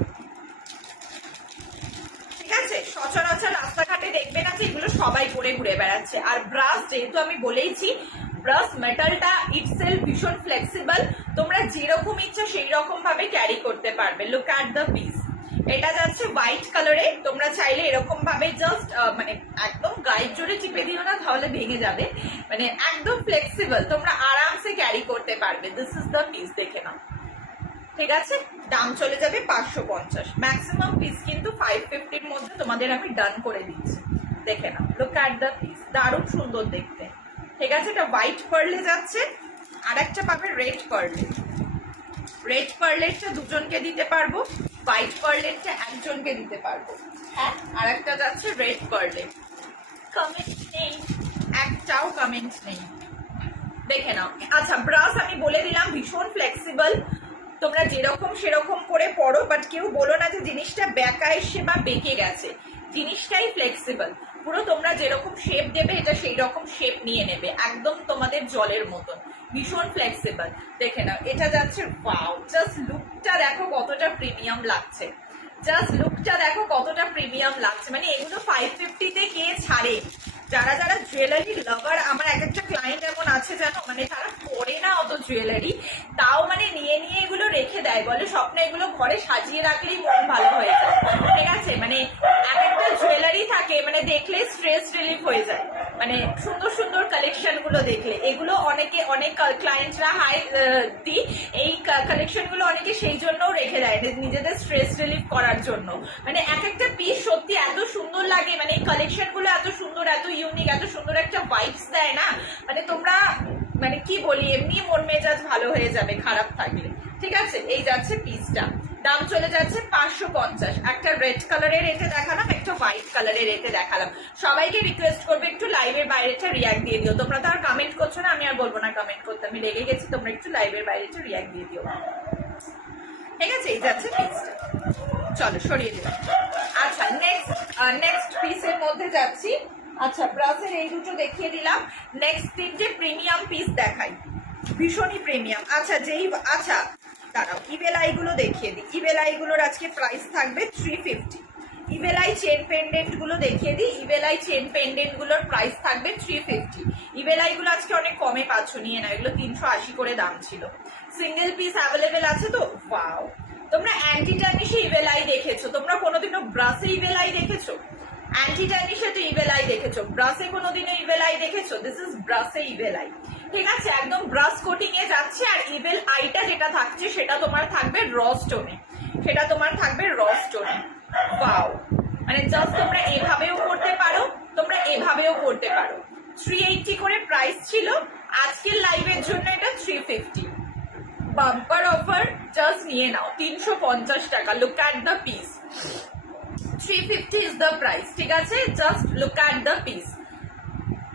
ঠিক আছে, সচরাচর রাস্তাঘাটে দেখবে না যে এগুলো সবাই পরে ঘুরে বেড়াচ্ছে। আর ব্রাশ, যেহেতু আমি বলেইছি ব্রাশ মেটালটা ইটসেলফ ভীষণ ফ্লেক্সিবল, তোমরা যেরকম ইচ্ছা সেই রকম ভাবে ক্যারি করতে পারবে। Look at the piece. এটা যাচ্ছে হোয়াইট কালারে। তোমরা চাইলে এরকম ভাবে জাস্ট মানে একদম গায়ের জোরে চিপে দিও না, তাহলে ভেঙে যাবে। মানে একদম ফ্লেক্সিবল, তোমরা আরামসে ক্যারি করতে পারবে। দিস ইজ দ্য পিস, দেখে নাও। ঠিক আছে, দাম চলে যাবে 550। ম্যাক্সিমাম পিস কিন্তু 550-র মধ্যে তোমাদের আমি ডান করে দিচ্ছি। দেখে নাও, লুক অ্যাট দ্য পিস, দারুণ সুন্দর দেখতে। ঠিক আছে, এটা হোয়াইট পার্লে যাচ্ছে, আর একটা পাবে রেড পার্লে। রেড পার্লেরটা দুজনকে দিতে পারবো, হোয়াইট পার্লেরটা একজনকে দিতে পারবো। হ্যাঁ, আর একটা যাচ্ছে রেড পার্লে। কমেন্ট নেই, একটাও কমেন্ট নেই। দেখে নাও। আচ্ছা, ব্রাশ আমি বলে দিলাম ভীষণ ফ্লেক্সিবল, তোমরা যেরকম সেরকম করে পড়ো, বাট কেউ বলো না যে জিনিসটা বেঁকা এসে বা বেঁকে গেছে। জিনিসটাই ফ্লেক্সিবল, পুরো তোমরা যেরকম শেপ দেবে এটা সেই রকম শেপ নিয়ে নেবে, একদম তোমাদের জলের মতন, ভীষণ ফ্লেক্সিবল। দেখে নাও, এটা যাচ্ছে, ওয়াও, জাস্ট লুকটা দেখো কতটা প্রিমিয়াম লাগছে। জাস্ট লুকটা দেখো কতটা প্রিমিয়াম লাগছে। মানে এগুলো 550-তে কে ছাড়ে? যারা যারা জুয়েলারি লাভার, আমার এক একটা ক্লায়েন্ট এমন আছে জানো, মানে তারা পরে না অত জুয়েলারি, তাও মানে নিয়ে নিয়ে এগুলো রেখে দেয়, বলে স্বপ্নে এগুলো ঘরে সাজিয়ে রাখলেই মন ভালো হয়ে যায়। ঠিক আছে, মানে এক একটা জুয়েলারি থাকে, মানে দেখলে স্ট্রেস রিলিফ হয়ে যায়। মানে সুন্দর সুন্দর কালেকশন গুলো দেখলে, এগুলো অনেক ক্লায়েন্টরা হাই দি, এই কালেকশন গুলো অনেকে সেই জন্যও রেখে দেয়, নিজেদের স্ট্রেস রিলিফ করার জন্য। মানে এক একটা পিস সত্যি এত সুন্দর লাগে, মানে এই কালেকশন গুলো এত সুন্দর, এত ইউনিক, এত সুন্দর একটা ভাইবস দেয় না, মানে তোমরা, মানে কি বলি, এমনি মন মেজাজ ভালো হয়ে যাবে খারাপ থাকলে। ঠিক আছে, এই যাচ্ছে পিসটা, দাম চলে যাচ্ছে 550। একটা রেড কালারের রেটে দেখালাম, একটা হোয়াইট কালারের রেটে দেখালাম। সবাইকে রিকোয়েস্ট করবে একটু লাইভের বাইরেটা রিয়াক্ট দিয়ে দিও। তোমরা তো আর কমেন্ট করছো না, আমি আর বলবো না কমেন্ট করতে, আমি রেগে গেছি। তোমরা একটু লাইভের বাইরেটা রিয়াক্ট দিয়ে দিও। ঠিক আছে, এই যাচ্ছে পিসটা, চলো সরিয়ে দিলাম। আচ্ছা, নেক্সট পিসের মধ্যে যাচ্ছি। আচ্ছা, ব্রাশের এই দুটো দেখিয়ে দিলাম। নেক্সট তিনটে প্রিমিয়াম পিস দেখাই, ভীষণই প্রিমিয়াম। আচ্ছা, আচ্ছা দাঁড়াও, ইভেল গুলো দেখিয়ে দিই। ইভেল গুলোর আজকে প্রাইস থাকবে 350। ইভেল চেন পেন্ডেন্ট গুলো দেখিয়ে দিই। ইভেল চেন পেন্ডেন্ট গুলোর প্রাইস থাকবে 350। ইভেল গুলো আজকে অনেক কমে পাচ্ছ, নিয়ে না, এগুলো 380 করে দাম ছিল। সিঙ্গেল পিস অ্যাভেলেবেল আছে তো। ওয়াও, তোমরা অ্যান্টি টার্নিশে ইভেল দেখেছো? তোমরা কোনোদিনও ব্রাশে ইভেল দেখেছো? অ্যান্টি টার্নিশে তো ইভেল দেখেছো, ব্রাশে কোনোদিনও ইভেল দেখেছো? দিস ইজ ব্রাশে ইভেল। ঠিক আছে, একদম ব্রাশ কোটিং এ যাচ্ছে। আর ইভেল আইটা যেটা থাকছে সেটা তোমার থাকবে র স্টোনে, সেটা তোমার থাকবে র স্টোনে। ওয়াও, মানে জাস্ট তোমরা এভাবেও করতে পারো, তোমরা এভাবেও করতে পারো। 380 করে প্রাইস ছিল, আজকের লাইভের জন্য এটা 350। বাম্পার অফার, জাস্ট নিয়ে নাও, 350 টাকা। Look at the piece, 350 is the price. ঠিক আছে, just look at the piece.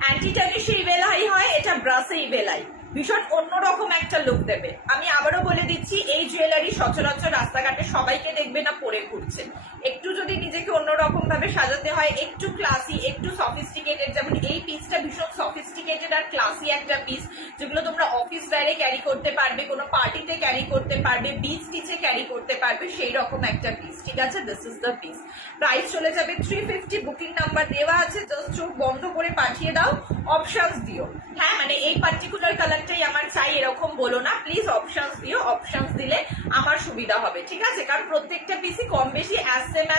Anti টার্নিশে ইভেল হয়, এটা ব্রাশে ইভেল। ভীষণ অন্যরকম একটা লুক দেবে। আমি আবারও বলে দিচ্ছি, এই জুয়েলারি সচরাচর রাস্তাঘাটে সবাইকে দেখবে না পরে ঘুরছে। একটু যদি নিজেকে অন্যরকম ভাবে সাজাতে হয়, একটু ক্লাসি, একটু সফিস্টিকেটেড, যেমন এই পিসটা ভীষণ সফিস্টিকেটেড আর ক্লাসি একটা পিস, যেগুলো তোমরা অফিস ওয়্যারে ক্যারি করতে পারবে, কোনো পার্টিতে ক্যারি করতে পারবে, বিচ টিচে ক্যারি করতে পারবে, সেই রকম একটা পিস। ঠিক আছে, this is the piece. Price চলে যাবে 350। বুকিং নাম্বার দেওয়া আছে, জাস্ট চোখ বন্ধ করে পাঠিয়ে দাও, অপশনস দিও। হ্যাঁ, মানে এই পার্টিকুলার কালারটাই আমার চাই এরকম বলো না, প্লিজ অপশনস দিও। অপশনস দিলে আমার সুবিধা হবে। ঠিক আছে, কারণ প্রত্যেকটা পিসই কম বেশি সেম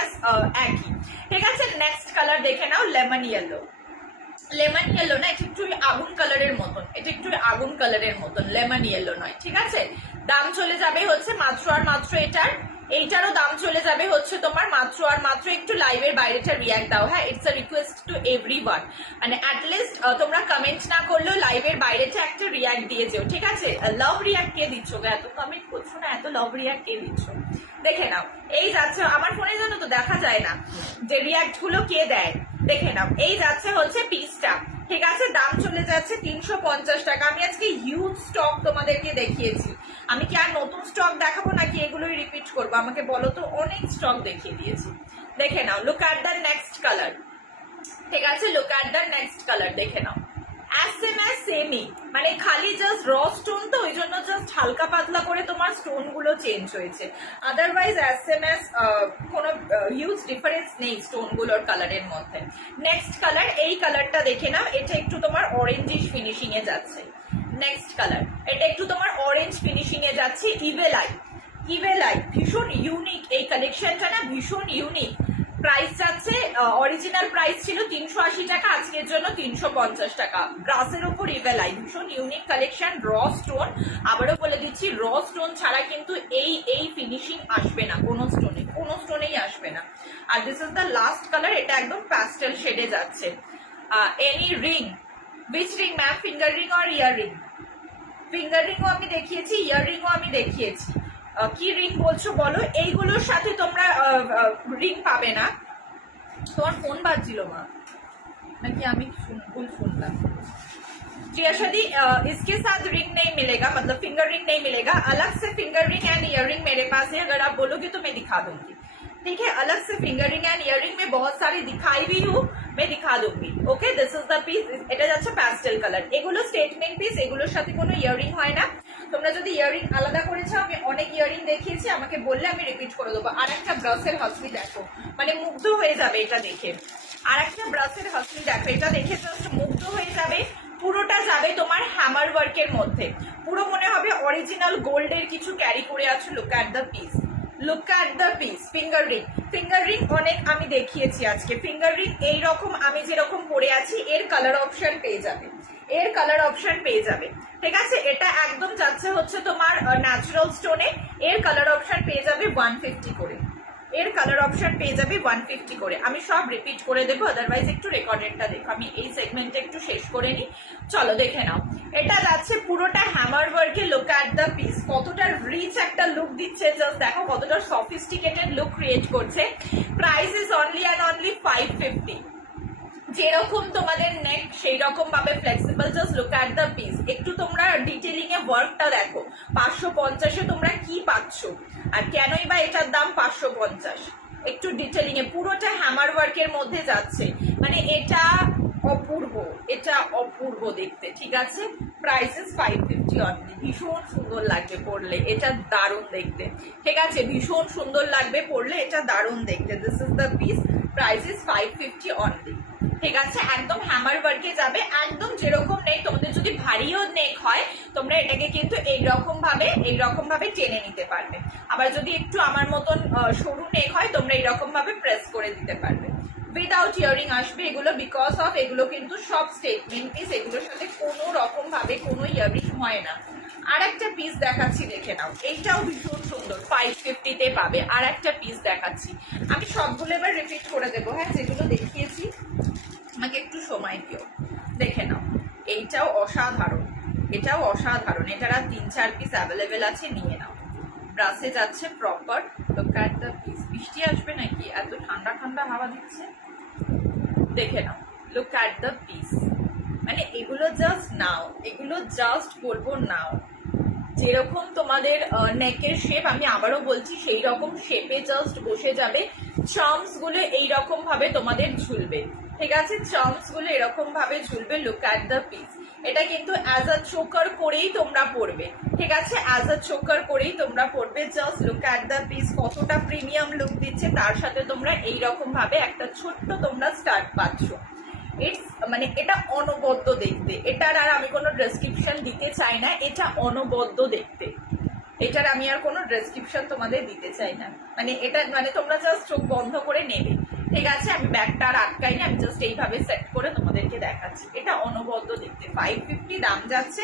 একই। ঠিক আছে, নেক্সট কালার দেখে নাও, লেমন ইয়েলো। লেমন ইয়েলো না, এটা একটু আগুন কালারের মতন, এটা একটু আগুন কালারের মতন, লেমন ইয়েলো নয়। ঠিক আছে, দাম চলে যাবে হচ্ছে মাত্র আর মাত্র এইটারও দাম চলে যাবে হচ্ছে তোমার মাত্র আর মাত্র, একটু লাইভের বাইরেটা রিয়াক্ট দাও। হ্যাঁ, it's a request to everyone, মানে অ্যাটলিস্ট তোমরা কমেন্ট না করলেও লাইভের বাইরেটা একটা রিয়াক্ট দিয়ে যেও। ঠিক আছে, লাভ রিয়াক্ট কে দিচ্ছ? এত কমেন্ট করছো না, এত লাভ রিয়াক্ট কে দিচ্ছ? দেখে নাও, এই যাচ্ছে আমার ফোনের জন্য তো দেখা যায় না যে রিয়াক্ট গুলো কে দেয়। দেখে নাও, এই যাচ্ছে হচ্ছে পিসটা। ঠিক আছে, দাম চলে যাচ্ছে 350 টাকা। আমি আজকে হিউজ স্টক তোমাদেরকে দেখিয়েছি, আমি কি আর নতুন স্টক দেখাবো নাকি এগুলোই রিপিট করবো? আমাকে বলো তো, অনেক স্টক দেখিয়ে দিয়েছি। দেখে নাও, look at the next colour. ঠিক আছে, look at the next colour, দেখে নাও। সেমই, মানে খালি জাস্ট র স্টোন, তো ওই জন্য জাস্ট হালকা পাতলা করে তোমার স্টোন গুলো চেঞ্জ হয়েছে, আদারওয়াইজ কোনো হিউজ ডিফারেন্স নেই স্টোন গুলোর কালারের মধ্যে। নেক্সট কালার, এই কালারটা দেখে নাও, এটা একটু তোমার অরেঞ্জিশ ফিনিশিং এ যাচ্ছে। নেক্সট কালার, এটা একটু তোমার অরেঞ্জ ফিনিশিং এ যাচ্ছে। ইভেল আই ভীষণ ইউনিক, এই কালেকশনটা না ভীষণ ইউনিক। প্রাইস যাচ্ছে, অরিজিনাল প্রাইস ছিল 380 টাকা, আজকের জন্য 350 টাকা। ব্রাসের উপর ইভেল আই, ভীষণ ইউনিক কালেকশন, র স্টোন। আবারও বলে দিচ্ছি, র স্টোন ছাড়া কিন্তু এই ফিনিশিং আসবে না, কোনো স্টোনেই আসবে না। আর this is the last colour, এটা একদম প্যাস্টেল শেডে যাচ্ছে। Any ring, which ring ma'am? Finger ring আর ইয়ার রিং? ফিঙ্গার রিংও আমি দেখিয়েছি, ইয়ার রিংও আমি দেখিয়েছি। কি রিং বলছো বলো? এইগুলোর সাথে তোমরা রিং পাবে না। তোমার ফোন বাজছিল মা, নাকি আমি ভুল শুনলাম? प्रिया शादी, इसके साथ रिंग नहीं मिलेगा, मतलब फिंगर रिंग नहीं मिलेगा। अलग से finger ring and year ring मेरे पास है, अगर आप बोलोगे तो मैं दिखा दूंगी। ठीक है, अलग से finger ring and year ring में बहुत सारी दिखाई भी हूँ, मैं दिखा दूंगी। Okay, this is the piece. এটা যাচ্ছে প্যাস্টেল কালার, এগুলো স্টেটমেন্ট পিস, এগুলোর সাথে কোনো ইয়ারিং হয় না। তোমরা যদি ইয়ারিং আলাদা করে চাও, আমি অনেক ইয়ারিং দেখিয়েছি, আমাকে বললে আমি রিপিট করে দেবো। আর একটা ব্রাসের হাসলি দেখো, মানে মুগ্ধ হয়ে যাবে এটা দেখে। আর একটা ব্রাসের হাসলি দেখো, এটা দেখে জাস্ট মুগ্ধ হয়ে যাবে। পুরোটা যাবে তোমার হ্যামার ওয়ার্কের মধ্যে, পুরো মনে হবে অরিজিনাল গোল্ডের কিছু ক্যারি করে আছো। Look at the piece, look at the piece. Finger ring অনেক আমি দেখিয়েছি আজকে। ফিঙ্গার রিং এইরকম আমি যেরকম পরে আছি, এর কালার অপশন পেয়ে যাবে, ঠিক আছে। এটা একদম যাচ্ছে হচ্ছে তোমার ন্যাচারাল স্টোনে, এর কালার অপশন পেয়ে যাবে 150 করে, আমি সব রিপিট করে দেবো, আদারওয়াইজ একটু রেকর্ডেডটা দেখো। আমি এই সেগমেন্টটা একটু শেষ করে নিই, চলো দেখে নাও। এটা যাচ্ছে পুরোটা হ্যামার ওয়ার্কে। লুক অ্যাট দ্য পিস, কতটা রিচ একটা লুক দিচ্ছে, জাস্ট দেখো কতটা সফিস্টিকেটেড লুক ক্রিয়েট করছে। Price is only and only 550। যেরকম তোমাদের নেক সেই রকম ভাবে flexible, just look at the piece. একটু তোমরা ডিটেলিং এ ওয়ার্কটা দেখো, 550-এ তোমরা কি পাচ্ছ, আর কেনই বা এটার দাম 550। একটু ডিটেলিং এ, পুরোটা হ্যামার ওয়ার্কের মধ্যে যাচ্ছে, মানে এটা অপূর্ব দেখতে। ঠিক আছে, প্রাইস ইজ 550 অনলি। ভীষণ সুন্দর লাগবে পরলে, এটা দারুণ দেখতে। ঠিক আছে, ভীষণ সুন্দর লাগবে পরলে, এটা দারুণ দেখতে। This is the piece, price is 550 only. ঠিক আছে, একদম হ্যামার ওয়ার্কে যাবে, একদম যেরকম নেক, তোমাদের যদি ভারীও নেক হয় তোমরা এটাকে কিন্তু এইরকম ভাবে টেনে নিতে পারবে। আবার যদি একটু আমার মতন সরু নেক হয়, তোমরা এইরকম ভাবে প্রেস করে দিতে পারবে। উইদাউট ইয়ারিং আসবে এগুলো, বিকজ অফ এগুলো কিন্তু সব স্টেটমেন্ট পিস, এগুলোর সাথে কোনো রকম ভাবে কোনো ইয়ারিং হয় না। আর একটা পিস দেখাচ্ছি, দেখে নাও, এইটাও ভীষণ সুন্দর, 550-তে পাবে। আর একটা পিস দেখাচ্ছি, আমি সবগুলো এবার রিপিট করে দেবো। হ্যাঁ, যেগুলো দেখিয়েছি আমাকে একটু সময় দিও, দেখে নাও। এটাও অসাধারণ, এটার আর 3-4 পিস অ্যাভেলেবেল আছে, নিয়ে নাও। ব্রাসে যাচ্ছে proper. Look at the piece. বৃষ্টি আসবে নাকি, এত ঠান্ডা ঠান্ডা হাওয়া দিচ্ছে, দেখে নাও। লুক অ্যাট দ্য পিস, মানে এগুলো জাস্ট নাও, এগুলো জাস্ট বলবো নাও। যেরকম তোমাদের নেকের শেপ, আমি আবারও বলছি, সেই রকম শেপে জাস্ট বসে যাবে। চার্মস গুলো এইরকম ভাবে তোমাদের ঝুলবে, ঠিক আছে? চার্মস গুলো এরকম ভাবে ঝুলবে। Look at the piece. এটা কিন্তু অ্যাজ আ চোকার করেই তোমরা পরবে, ঠিক আছে? অ্যাজ আ চোকার করেই তোমরা পরবে। Just look at the piece, কতটা প্রিমিয়াম লুক দিচ্ছে। তার সাথে তোমরা এইরকম ভাবে একটা ছোট্ট তোমরা স্টার্ট পাচ্ছ। ইটস মানে এটা অনবদ্য দেখতে। এটার আর আমি কোনো ডেসক্রিপশন দিতে চাই না, এটা অনবদ্য দেখতে। এটার আমি আর কোনো ডেসক্রিপশন তোমাদের দিতে চাই না। মানে এটা মানে তোমরা জাস্ট চোখ বন্ধ করে নেবে, ঠিক আছে? আমি ব্যাগটা আর আটকাই না, আমি জাস্ট এইভাবে সেট করে তোমাদেরকে দেখাচ্ছি। এটা অনবদ্য দেখতে। 550 দাম যাচ্ছে।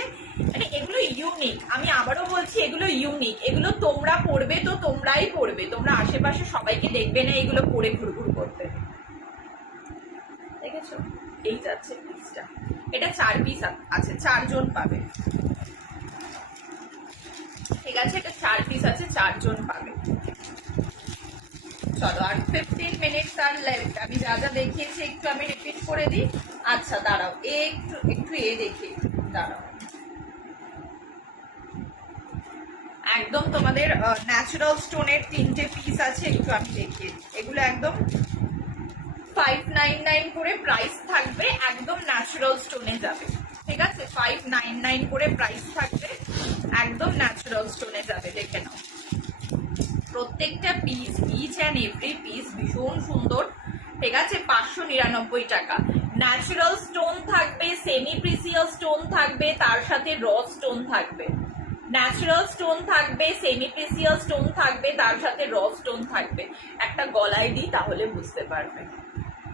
মানে এগুলো ইউনিক, আমি আবারও বলছি এগুলো ইউনিক। এগুলো তোমরা পড়বে তো তোমরাই পড়বে, তোমরা আশেপাশে সবাইকে দেখবে না এগুলো পরে ঘুরঘুর করতে, দেখেছো? এই যাচ্ছে পিসটা। এটা 4 পিস আছে, 4 জন পাবে, ঠিক আছে? এটা 4 পিস আছে, 4 জন পাবে। চলো, আর 15 মিনিটস আর লেফট। আমি যা যা দেখিয়েছি একটু আমি রিপিট করে দিই। আচ্ছা দাঁড়াও, একটু একটু দেখি, দাঁড়াও। একদম তোমাদের ন্যাচারাল স্টোনের 3টে পিস আছে, একটু আমি দেখিয়ে দিই। এগুলো একদম 599 করে প্রাইস থাকবে, একদম ন্যাচারাল স্টোনে যাবে, ঠিক আছে? 599 করে প্রাইস থাকবে, একদম ন্যাচারাল স্টোনে যাবে। দেখে নাও প্রত্যেকটা piece, each and every piece ভীষণ সুন্দর, ঠিক আছে? 599 টাকা। ন্যাচারাল স্টোন থাকবে, সেমি প্রিসিয়াস স্টোন থাকবে, তার সাথে র স্টোন থাকবে। ন্যাচারাল স্টোন থাকবে, সেমি প্রিসিয়াস স্টোন থাকবে, তার সাথে র স্টোন থাকবে। একটা গলায় দিই তাহলে বুঝতে পারবে।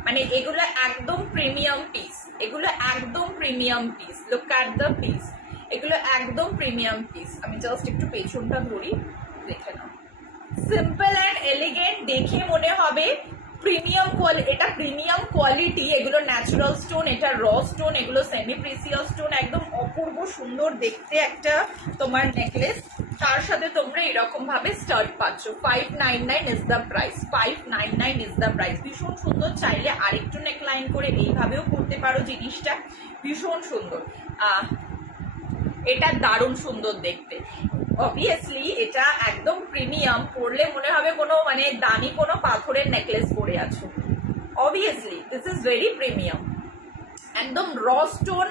মানে এগুলো একদম প্রিমিয়াম পিস, এগুলো একদম premium piece. Look at the piece, এগুলো একদম প্রিমিয়াম পিস। আমি জাস্ট একটু পেছনটা ধরি, দেখে নাও। সিম্পল অ্যান্ড এলিগেন্ট, দেখে মনে হবে প্রিমিয়াম কোয়ালিটি। এটা প্রিমিয়াম কোয়ালিটি, এগুলো ন্যাচারাল স্টোন, এটা র স্টোন, এগুলো সেমি প্রিসিয়াস স্টোন। একদম অপূর্ব সুন্দর দেখতে একটা তোমার নেকলেস। তার সাথে তোমরা এরকম ভাবে স্টার্ট পাচ্ছ। 599 is the price, 599 is the price. ভীষণ সুন্দর। চাইলে আরেকটু নেকলাইন করে এইভাবেও করতে পারো জিনিসটা, ভীষণ সুন্দর। এটা দারুণ সুন্দর দেখতে। অবভিয়াসলি এটা একদম প্রিমিয়াম, পরলে মনে হবে কোনো মানে দামি কোনো পাথরের নেকলেস পরে আছো। Obviously this is very premium. একদম raw stone,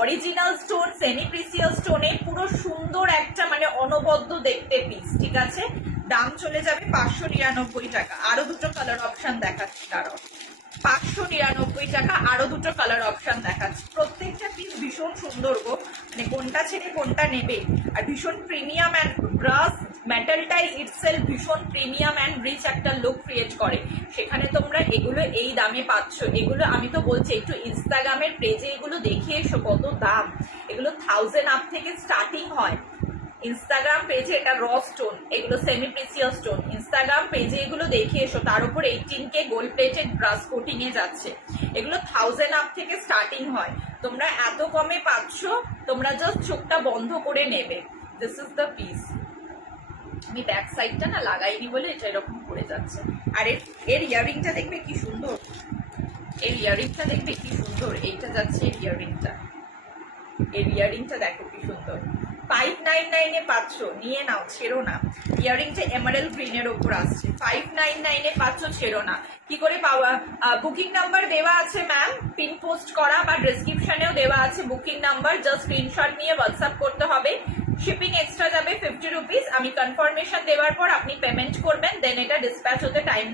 original stone, semi precious স্টোনে পুরো সুন্দর একটা মানে অনবদ্য দেখতে পিস, ঠিক আছে? দাম চলে যাবে 599 টাকা। আরো দুটো কালার অপশন দেখাচ্ছি, দাঁড়াও। 599 টাকা, আরো দুটো কালার অপশন দেখাচ্ছি। প্রত্যেকটা পিস ভীষণ সুন্দর গো, মানে কোনটা ছেড়ে কোনটা নেবে। আর ভীষণ প্রিমিয়াম অ্যান্ড ব্রাস মেটালটাই ইটসেলফ ভীষণ প্রিমিয়াম অ্যান্ড রিচ একটা লুক ক্রিয়েট করে। সেখানে তোমরা এগুলো এই দামে পাচ্ছ। এগুলো আমি তো বলছি একটু ইনস্টাগ্রামের পেজে এগুলো দেখে এসো কত দাম। এগুলো 1000 আপ থেকে স্টার্টিং হয়। ইনস্টাগ্রাম পেজে এটা র স্টোন, এগুলো সেমি প্রিসিয়াস স্টোন। ইনস্টাগ্রাম পেজে এগুলো দেখে এসো। তার উপর 18K gold plated brass coating এ যাচ্ছে। এগুলো 1000 আপ থেকে স্টার্টিং হয়। তোমরা এত কমে পাচ্ছ, তোমরা জাস্ট চোখটা বন্ধ করে নেবে। This is the piece. আমি ব্যাক সাইডটা না লাগাইনি বলে এটা এরকম পড়ে যাচ্ছে। আর এর ইয়ারিংটা দেখবে কি সুন্দর, এর ইয়ারিংটা দেখবে কি সুন্দর। এইটা যাচ্ছে এর ইয়ারিংটা, এর ইয়ারিংটা দেখো কি সুন্দর। 599 এ পাচ্ছ, নিয়ে নাও, ছেড়ো না। ইয়ারিংটা এমারেল গ্রিনের ওপর আসছে। 599 এ পাচ্ছ, ছেড়ো না। কি করে পাওয়া? বুকিং নাম্বার দেওয়া আছে ম্যাম, পিন পোস্ট করা বা ডেসক্রিপশনেও দেওয়া আছে বুকিং নাম্বার। জাস্ট স্ক্রিনশট নিয়ে হোয়াটসঅ্যাপ করতে হবে। শিপিং এক্সট্রা যাবে 50 রুপিস। আমি কনফার্মেশন দেওয়ার পর আপনি পেমেন্ট করবেন, দেন এটা ডিসপ্যাচ হতে টাইম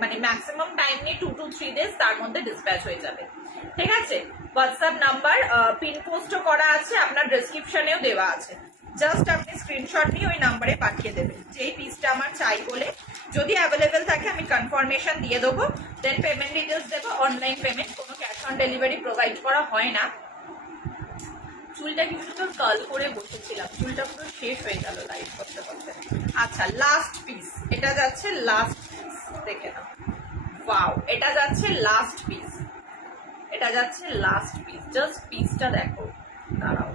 মানে ম্যাক্সিমাম টাইম নিয়ে 2 to 3 ডেজ, তার মধ্যে ডিসপ্যাচ হয়ে যাবে, ঠিক আছে? হোয়াটসঅ্যাপ নাম্বার পিন পোস্টও করা আছে, আপনার ডেসক্রিপশনেও দেওয়া আছে। জাস্ট আপনি স্ক্রিনশট নিয়ে ওই নাম্বারে পাঠিয়ে দেবেন যেই পিসটা আমার চাই বলে। যদি অ্যাভেলেবেল থাকে আমি কনফার্মেশন দিয়ে দেবো, দেন পেমেন্ট ডিটেলস দেবো। অনলাইন পেমেন্ট, কোনো ক্যাশ অন ডেলিভারি প্রোভাইড করা হয় না। চুলটা কি সুন্দর কার্ল করে বসেছিলাম, চুলটা পুরো শেষ হয়ে গেল লাইভ করতে করতে। আচ্ছা, লাস্ট পিস, এটা যাচ্ছে লাস্ট পিস, দেখে নাও। ওয়াও, এটা যাচ্ছে লাস্ট পিস, এটা যাচ্ছে লাস্ট পিস। জাস্ট পিসটা দেখো, দাঁড়াও,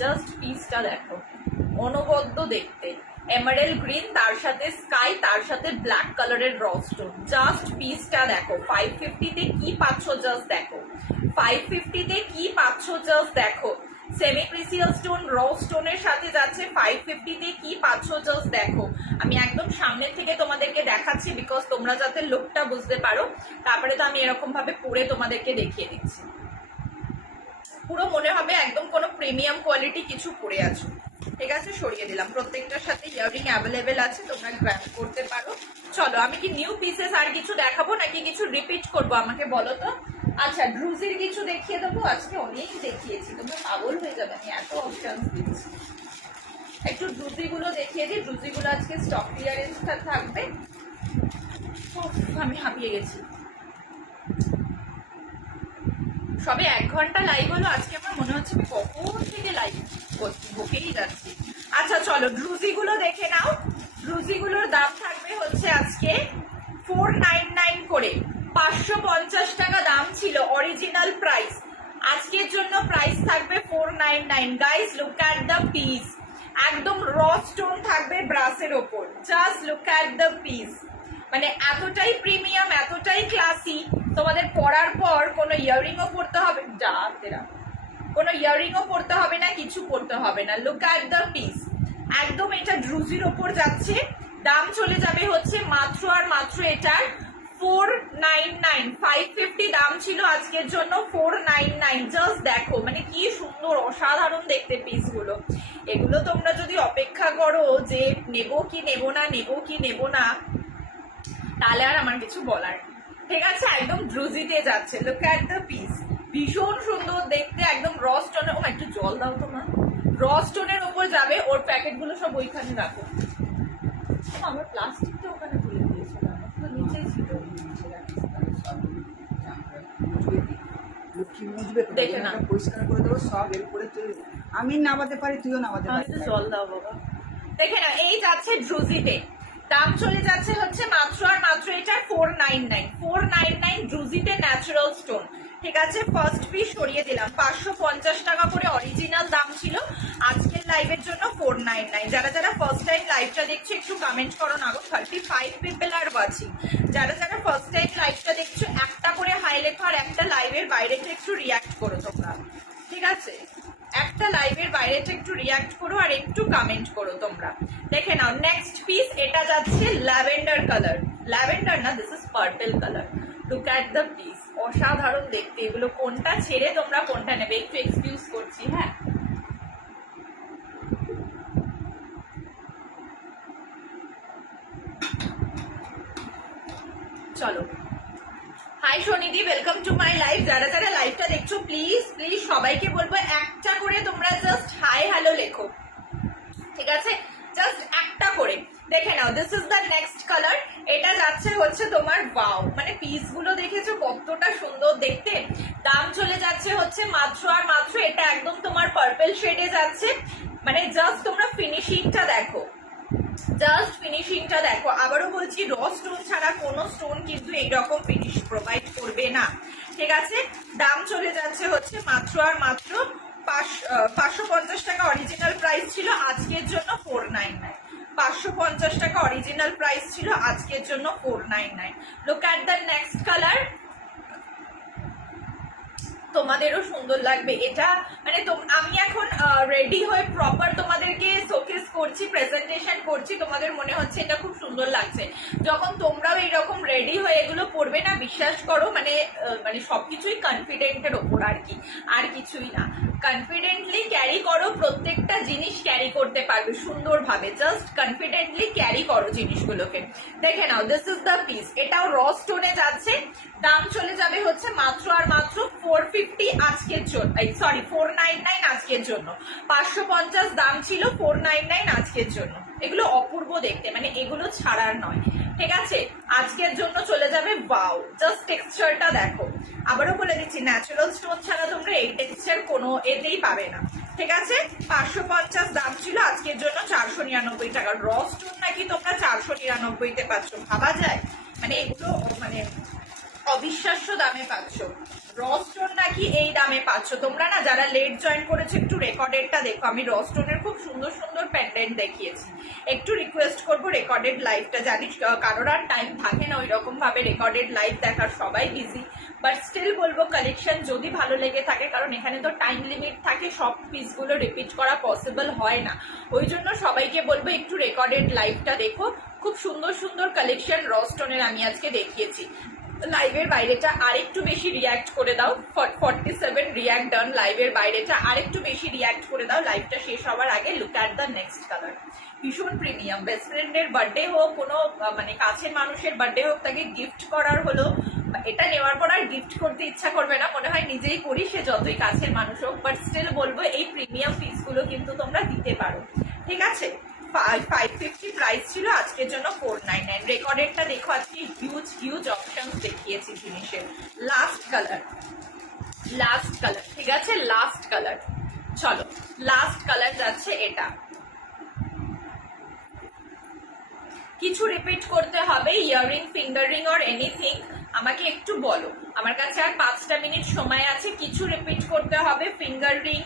জাস্ট পিসটা দেখো, অনবদ্য দেখতে। এমারেল্ড গ্রিন, তার সাথে স্কাই, তার সাথে ব্ল্যাক কালারের র স্টোন। জাস্ট পিসটা দেখো, 550-তে কি পাচ্ছ জাস্ট দেখো, 550-তে কি পাচ্ছ জাস্ট দেখো। সেমি প্রিসিয়াল স্টোন র স্টোনের সাথে যাচ্ছে 550-তে কি পাচ্ছ জাস্ট দেখো। আমি একদম সামনে থেকে তোমাদেরকে দেখাচ্ছি বিকজ তোমরা যাতে লুকটা বুঝতে পারো, তারপরে তো আমি এরকম ভাবে পরে তোমাদেরকে দেখিয়ে দিচ্ছি। পুরো মনে হবে একদম কোনো প্রিমিয়াম কোয়ালিটি কিছু পরে আছো। ঠিক আছে, সরিয়ে দিলাম। প্রত্যেকটার সাথে ইয়ারিং অ্যাভেলেবেল আছে, তোমরা গ্র্যাব করতে পারো। চলো, আমি কি নিউ পিসেস আর কিছু দেখাবো নাকি কিছু রিপিট করবো আমাকে বলো তো। আচ্ছা, ড্রুজির কিছু দেখিয়ে দেবো। আজকে অনেক দেখিয়েছি, তোমরা পাগল হয়ে যাবে, আমি এত অপশন দিচ্ছি। একটু ড্রুজিগুলো দেখিয়ে দিই। ড্রুজিগুলো আজকে স্টক ক্লিয়ারেন্সটা থাকবে। আমি হাঁপিয়ে গেছি, সবে 1 ঘন্টা লাইভ হলো। আজকে আমার মনে হচ্ছে আমি কখন থেকে লাইভ বকেই যাচ্ছি। আচ্ছা চলো, ড্রুজিগুলো দেখে নাও। ড্রুজিগুলোর দাম থাকবে হচ্ছে আজকে 499 করে। 550 টাকা দাম ছিল অরিজিনাল প্রাইস, আজকের জন্য প্রাইস থাকবে 499। Guys look at the piece, একদম র স্টোন থাকবে ব্রাসের ওপর। Just look at the piece, মানে এতটাই প্রিমিয়াম, এতটাই ক্লাসি। তোমাদের পরার পর কোনো ইয়াররিংও পরতে হবে, যা তেরা, কোনো ইয়াররিংও পরতে হবে না, কিছু পরতে হবে না। লুক অ্যাট দ্য পিস, একদম এটা ড্রুজির ওপর যাচ্ছে। দাম চলে যাবে হচ্ছে মাত্র আর মাত্র এটার 499। 550 দাম ছিল, আজকের জন্য 499। জাস্ট দেখো, মানে কি সুন্দর, অসাধারণ দেখতে পিসগুলো। এগুলো তোমরা যদি অপেক্ষা করো যে নেবো কি নেবো না, নেবো কি নেবো না, তাহলে আর আমার কিছু বলার নেই। ঠিক আছে, একদম ড্রুজিতে যাচ্ছে। লুক অ্যাট দ্য পিস, ভীষণ সুন্দর দেখতে, একদম র স্টোনের। ও একটু জল দাও তোমার। র স্টোনের ওপর যাবে। ওর প্যাকেটগুলো সব ওইখানে রাখো। আমার প্লাস্টিকটা ওখানে তুলে দিয়েছিলাম, তো নিচে ছিল। দেখে না, পরিষ্কার করে দেবো সব। এরপরে আমি নামাতে পারি, তুইও নামাতে পারি। জল দাও বাবা। দেখে না, এই যাচ্ছে ড্রুজিতে। দাম চলে যাচ্ছে হচ্ছে মাত্র আর মাত্র এটা 499। 499 ড্রুজিতে ন্যাচারাল স্টোন। ঠিক আছে, ফার্স্ট পিস সরিয়ে দিলাম। 550 টাকা করে অরিজিনাল দাম ছিল, আজকের লাইভের জন্য 499। যারা যারা ফার্স্ট টাইম লাইভটা দেখছো একটু কমেন্ট করো না গো। 35 পিপল আর ওয়াচিং। যারা যারা ফার্স্ট টাইম লাইভটা দেখছো একটা করে হাই লেখো, আর একটা লাইভের বাইরেটা একটু রিয়াক্ট করো তোমরা। ঠিক আছে, একটা লাইভের বাইরেটা একটু রিয়াক্ট করো আর একটু কমেন্ট করো তোমরা। দেখে নাও নেক্সট পিস, এটা যাচ্ছে ল্যাভেন্ডার কালার। ল্যাভেন্ডার না, this is purple colour. Look at the piece, অসাধারণ দেখতে। এগুলো কোনটা ছেড়ে তোমরা কোনটা নেবে একটু এক্সকিউজ করছি। হ্যাঁ, চলো। হাই সোনিদি, ওয়েলকাম টু মাই লাইভ। যারা যারা লাইভটা দেখছো প্লিজ প্লিজ সবাইকে বলবো একটা করে তোমরা জাস্ট হাই হ্যালো লেখো। ঠিক আছে, জাস্ট একটা করে। দেখে নাও, this is the next colour. এটা যাচ্ছে হচ্ছে তোমার ওয়াও, মানে পিস গুলো দেখেছো কতটা সুন্দর দেখতে। দাম চলে যাচ্ছে হচ্ছে মাত্র আর মাত্র, এটা একদম তোমার পার্পল শেডে যাচ্ছে। মানে জাস্ট তোমরা ফিনিশিংটা দেখো, জাস্ট ফিনিশিংটা দেখো। আবারও বলছি, র স্টোন ছাড়া কোনো স্টোন কিন্তু এইরকম ফিনিশ প্রোভাইড করবে না। ঠিক আছে, দাম চলে যাচ্ছে হচ্ছে মাত্র আর মাত্র 550 টাকা অরিজিনাল প্রাইস ছিল, আজকের জন্য 499। 550 টাকা অরিজিনাল প্রাইস ছিল, আজকের জন্য 499। Look at the next colour, তোমাদেরও সুন্দর লাগবে এটা। মানে আমি এখন রেডি হয়ে প্রপার তোমাদেরকে শোকেস করছি, প্রেজেন্টেশন করছি, তোমাদের মনে হচ্ছে এটা খুব সুন্দর লাগছে। যখন তোমরাও এইরকম রেডি হয়ে এগুলো পরবে না, বিশ্বাস করো, মানে সবকিছুই কনফিডেন্টের ওপর আর কি, আর কিছুই না। কনফিডেন্টলি ক্যারি করো, প্রত্যেকটা জিনিস ক্যারি করতে পারবে সুন্দরভাবে। জাস্ট কনফিডেন্টলি ক্যারি করো জিনিসগুলোকে। দেখে নাও, দিস ইজ দ্য পিস। এটাও র স্টোনে যাচ্ছে। দাম চলে যাবে হচ্ছে মাত্র আর মাত্র 450 আজকের জন্য, সরি 499 আজকের জন্য। 550 দাম ছিল, 499 আজকের জন্য। এগুলো অপূর্ব দেখতে, মানে এগুলো ছাড়ার নয়। ঠিক আছে, আজকের জন্য চলে যাবে। ওয়াও, জাস্ট টেক্সচারটা দেখো। আবারও বলে দিচ্ছি, ন্যাচারাল স্টোন ছাড়া তোমরা এই টেক্সচার কোনো এতেই পাবে না। ঠিক আছে, 550 দাম ছিল, আজকের জন্য 499 টাকা। র স্টোন নাকি তোমরা 499-তে পাচ্ছ, ভাবা যায়? মানে এগুলো মানে অবিশ্বাস্য দামে পাচ্ছ। রস্টোন নাকি এই দামে পাচ্ছ তোমরা না যারা লেট জয়েন করেছো একটু রেকর্ডেডটা দেখো। আমি রস্টোনের খুব সুন্দর সুন্দর প্যান্ডেন্ট দেখিয়েছি। একটু রিকোয়েস্ট করবো রেকর্ডেড লাইভটা, জানিস কারোর আর টাইম থাকে না ওই রকম ভাবে রেকর্ডেড লাইভ দেখার, সবাই বিজি, বাট স্টিল বলবো কালেকশন যদি ভালো লেগে থাকে, কারণ এখানে তো টাইম লিমিট থাকে, সব পিসগুলো রিপিট করা পসিবল হয় না, ওই জন্য সবাইকে বলবো একটু রেকর্ডেড লাইভটা দেখো। খুব সুন্দর সুন্দর কালেকশন রস্টোনের আমি আজকে দেখিয়েছি। লাইভের বাইরেটা আরেকটু বেশি রিয়াক্ট করে দাও। 47 রিয়াক্ট ডান। লাইভের বাইরেটা আরেকটু বেশি রিয়াক্ট করে দাও লাইভটা শেষ হওয়ার আগে। Look at the next colour, ভীষণ প্রিমিয়াম। বেস্ট ফ্রেন্ডের বার্থডে হোক, কোনো মানে কাছের মানুষের বার্থডে হোক, তাকে গিফট করার হলো, এটা নেওয়ার পর আর গিফট করতে ইচ্ছা করবে না, মনে হয় নিজেই করি, সে যতই কাছের মানুষ হোক, বাট স্টিল বলবো এই প্রিমিয়াম পিসগুলো কিন্তু তোমরা দিতে পারো, ঠিক আছে। 550 প্রাইস ছিল, আজকের জন্য 499। রেকর্ডেডটা দেখো, আজকে হিউজ হিউজ অপশন দেখিয়েছি জিনিসের। লাস্ট কালার, ঠিক আছে, লাস্ট কালার। চলো লাস্ট কালার যাচ্ছে এটা। কিছু রিপিট করতে হবে, earring, finger ring or anything, আমাকে একটু বলো। আমার কাছে আর 5টা মিনিট সময় আছে। কিছু রিপিট করতে হবে, ফিঙ্গার রিং,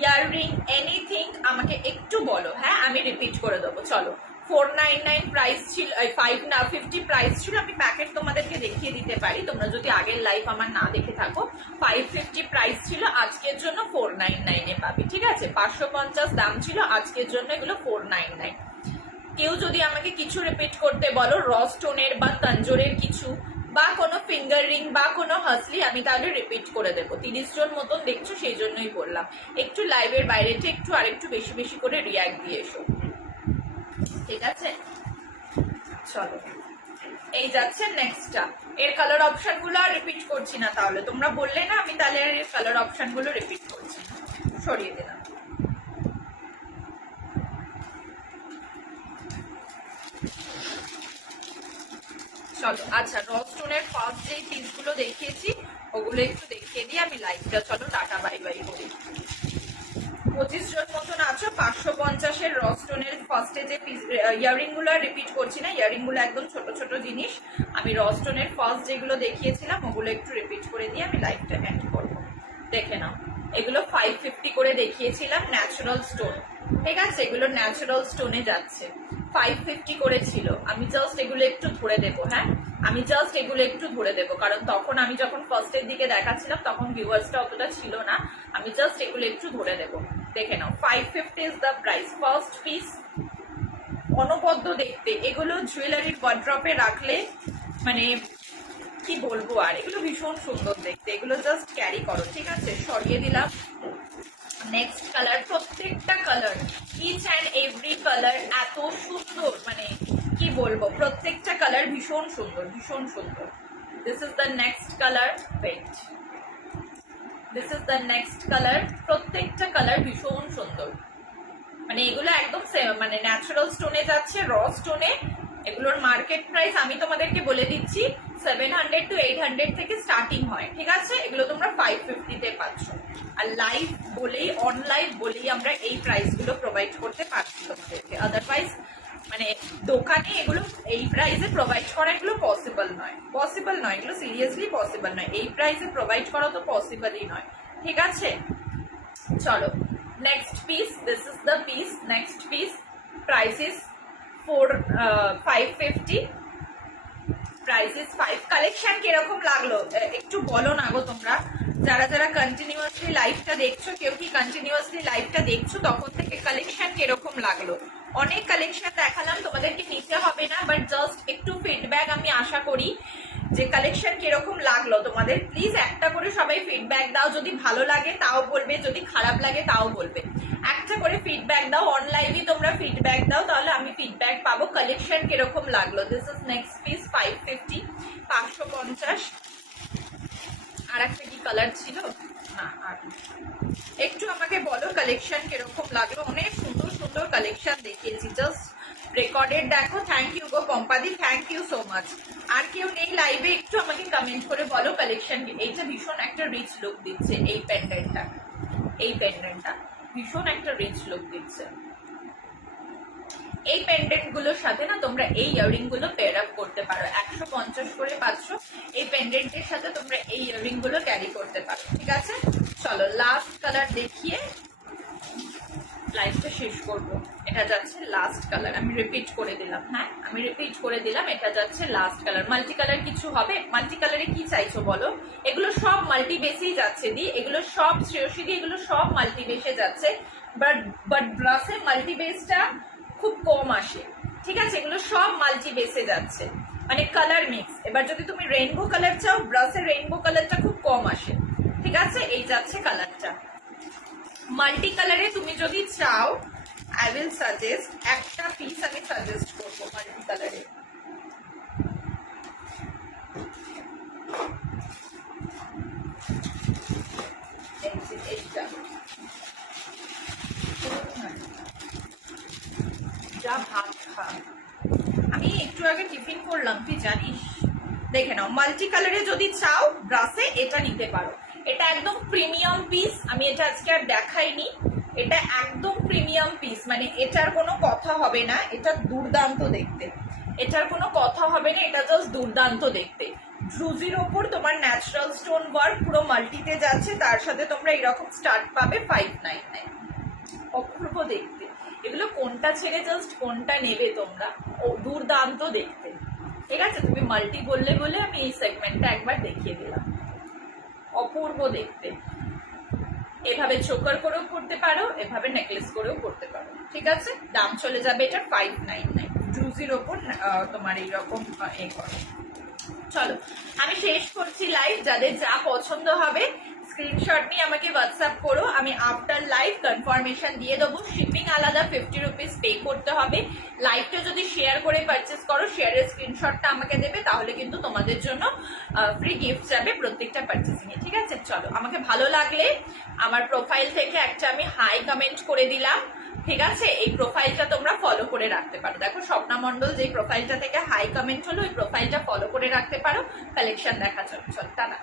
ইয়াররিং, এনিথিং, আমাকে একটু বলো, হ্যাঁ আমি রিপিট করে দেবো। চলো 499 প্রাইস ছিল, 550 প্রাইস ছিল। আমি প্যাকেট তোমাদেরকে দেখিয়ে দিতে পারি, তোমরা যদি আগের লাইভ আমার না দেখে থাকো। 550 প্রাইস ছিল, আজকের জন্য 499 এ পাবে, ঠিক আছে। 550 দাম ছিল, আজকের জন্য এগুলো 499। কেউ যদি আমাকে কিছু রিপিট করতে বলো, রস্টোনের বা তঞ্জোরের কিছু, বা কোনো ফিঙ্গার রিং বা কোনো হাসলি, আমি তাহলে রিপিট করে দেবো। 30 জন মতন দেখছো, সেই জন্যই বললাম একটু লাইভের বাইরেটা একটু আরেকটু বেশি বেশি করে রিয়াক্ট দিয়ে এসো, ঠিক আছে। চলো এই যাচ্ছে নেক্সটটা। এর কালার অপশন গুলো আর রিপিট করছি না, তাহলে তোমরা বললে না, আমি তাহলে এর কালার অপশন গুলো রিপিট করছি না, সরিয়ে দিলাম। চলো আচ্ছা, রস্টোনের ফার্স্ট যে পিসগুলো দেখিয়েছি ওগুলো একটু দেখিয়ে দিয়ে আমি লাইভটা চলো টাটা বাই বাই করি। 25 জন মতন আছো। 550-এর রস্টোনের ফার্স্টে যে ইয়াররিং গুলো রিপিট করছি না, ইয়াররিং গুলো একদম ছোট ছোট জিনিস। আমি রস্টোনের ফার্স্ট যেগুলো দেখিয়েছিলাম ওগুলো একটু রিপিট করে দিয়ে আমি লাইভটা এন্ড করবো। দেখে নাও, এগুলো 550 করে দেখিয়েছিলাম, ন্যাচারাল স্টোন, ঠিক আছে। এগুলো ন্যাচারাল স্টোনে যাচ্ছে, 550 করে ছিল। আমি জাস্ট এগুলো একটু ধরে দেবো, হ্যাঁ আমি জাস্ট এগুলো একটু ধরে দেবো, কারণ তখন আমি যখন ফার্স্টের দিকে দেখাচ্ছিলাম তখন ভিউয়ার্সটা অতটা ছিল না। আমি জাস্ট এগুলো একটু ধরে দেবো, দেখে নাও। 550 is the price. First piece, অনবদ্য দেখতে, এগুলো জুয়েলারির ওয়ার্ড্রপে রাখলে মানে কি বলবো আর, এগুলো ভীষণ সুন্দর দেখতে, এগুলো জাস্ট ক্যারি করো, ঠিক আছে। সরিয়ে দিলাম। নেক্সট কালার, প্রত্যেকটা colour, each and every colour এত সুন্দর, মানে কি বলবো, প্রত্যেকটা কালার ভীষণ সুন্দর, ভীষণ সুন্দর। This is the next colour, wait, this is the next colour. প্রত্যেকটা কালার ভীষণ সুন্দর, মানে এগুলো একদম মানে ন্যাচারাল স্টোনে যাচ্ছে, র স্টোনে। এগুলোর মার্কেট প্রাইস আমি তোমাদেরকে বলে দিচ্ছি, 700 to 800 থেকে স্টার্টিং হয়, ঠিক আছে। এগুলো তোমরা 550-তে পাচ্ছ। আর লাইভ বলেই, অন লাইভ বলেই আমরা এই প্রাইস গুলো প্রোভাইড করতে পারছি তোমাদেরকে, আদারওয়াইজ মানে দোকানে এগুলো এই প্রাইসে প্রোভাইড করা এগুলো পসিবল নয়, পসিবল নয়, এগুলো সিরিয়াসলি পসিবল নয়, এই প্রাইসে প্রোভাইড করা তো পসিবলই নয়, ঠিক আছে। চলো next piece, this is the piece, next piece. Price is 550, price is 5। Collection কিরকম লাগলো একটু বলো না গো তোমরা, যারা যারা কন্টিনিউয়াসলি লাইভটা দেখছো। কেউ কি কন্টিনিউয়াসলি লাইভটা দেখছো, তখন থেকে কালেকশন কিরকম লাগলো? অনেক কালেকশন দেখালাম, তোমাদেরকে নিতে হবে না, বাট জাস্ট একটু ফিডব্যাক আমি আশা করি যে কালেকশন কিরকম লাগলো তোমাদের। প্লিজ একটা করে সবাই ফিডব্যাক দাও, যদি ভালো লাগে তাও বলবে, যদি খারাপ লাগে তাও বলবে। একটা করে ফিডব্যাক দাও, অনলাইনে তোমরা ফিডব্যাক দাও, তাহলে আমি ফিডব্যাক পাবো কালেকশন কিরকম লাগলো। This is next piece, 550, 550। আর একটা কি কালার ছিল না, আর একটু আমাকে বলো কালেকশন কিরকম লাগলো। অনেক সুন্দর সুন্দর কালেকশন দেখিয়েছি, জাস্ট রেকর্ডেড দেখো। থ্যাংক ইউ গো পম্পাদি, থ্যাংক ইউ সো মাচ। আর কেউ নেই লাইভে, একটু আমাকে কমেন্ট করে বলো কালেকশন। এইটা ভীষণ একটা রিচ লুক দিচ্ছে, এই প্যান্ডেন্টটা, এই প্যান্ডেন্টটা ভীষণ একটা রিচ লুক দিচ্ছে। এই পেন্ডেন্ট গুলোর সাথে না তোমরা এই ইয়াররিং গুলো পেয়ার আপ করতে পারো, 150 করে 500 এই পেন্ডেন্টের সাথে তোমরা এই ইয়াররিং গুলো ক্যারি করতে পারো। ঠিক আছে, চলো লাস্ট কালার দেখিয়ে লাইফটা শেষ করব। এটা যাচ্ছে লাস্ট কালার, আমি রিপিট করে দিলাম, হ্যাঁ আমি রিপিট করে দিলাম, এটা যাচ্ছে লাস্ট কালার। মাল্টি কালার কিছু হবে? মাল্টি কালারে কি চাইছো বলো? এগুলো সব মাল্টি বেসেই যাচ্ছে দি, এগুলো সব শ্রেয়সী দি, এগুলো সব মাল্টি বেসে যাচ্ছে, বাট ব্রাশে মাল্টি বেসটা খুব কম আসে। ঠিক আছে, এগুলো সব মাল্টি বেসে যাচ্ছে, মানে কালার মিক্স। এবার যদি তুমি রেইনবো কালার চাও, ব্রাশে রেইনবো কালারটা খুব কম আসে। ঠিক আছে, এই যাচ্ছে কালারটা। মাল্টি কালারে তুমি যদি চাও, আই উইল সাজেস্ট একটা পিস আমি সাজেস্ট করবো মাল্টি কালারে। যা ভাত খা, আমি একটু আগে টিফিন করলাম, তুই জানিস? দেখে নাও, মাল্টি কালারে যদি চাও ব্রাশে এটা নিতে পারো। এটা একদম প্রিমিয়াম পিস, আমি এটা আজকে আর দেখাইনি, এটা একদম প্রিমিয়াম পিস, মানে এটার কোনো কথা হবে না, এটা দুর্দান্ত দেখতে, এটার কোনো কথা হবে না, এটা জাস্ট দুর্দান্ত দেখতে। ড্রুজির ওপর তোমার ন্যাচারাল স্টোন ওয়ার্ক পুরো মাল্টিতে যাচ্ছে, তার সাথে তোমরা এরকম স্টার্ট পাবে 599। অপূর্ব দেখতে, এগুলো কোনটা ছেড়ে জাস্ট কোনটা নেবে তোমরা, ও দুর্দান্ত দেখতে। ঠিক আছে, তুমি মাল্টি বললে বলে আমি এই সেগমেন্টটা একবার দেখিয়ে দিলাম, অপূর্ব দেখতে। এভাবে চোকার করেও করতে পারো, এভাবে নেকলেস করেও করতে পারো। ঠিক আছে, দাম চলে যাবে এটা 599। ড্রুজির ওপর তোমার এইরকম এ করো। চলো আমি শেষ করছি লাইভ, যাদের যা পছন্দ হবে স্ক্রিনশট নিয়ে আমাকে হোয়াটসঅ্যাপ করো, আমি আফটার লাইভ কনফার্মেশন দিয়ে দেবো। শিপিং আলাদা 50 রুপিস পে করতে হবে। লাইভটা যদি শেয়ার করে পারচেস করো, শেয়ারের স্ক্রিনশটটা আমাকে দেবে, তাহলে কিন্তু তোমাদের জন্য ফ্রি গিফট যাবে প্রত্যেকটা পারচেসিংয়ে। ঠিক আছে, চলো আমাকে ভালো লাগলে আমার প্রোফাইল থেকে একটা আমি হাই কমেন্ট করে দিলাম। ঠিক আছে, এই প্রোফাইলটা তোমরা ফলো করে রাখতে পারো। দেখো স্বপ্না মণ্ডল যে প্রোফাইলটা থেকে হাই কমেন্ট হলো, ওই প্রোফাইলটা ফলো করে রাখতে পারো, কালেকশন দেখা চলো। চল টানা।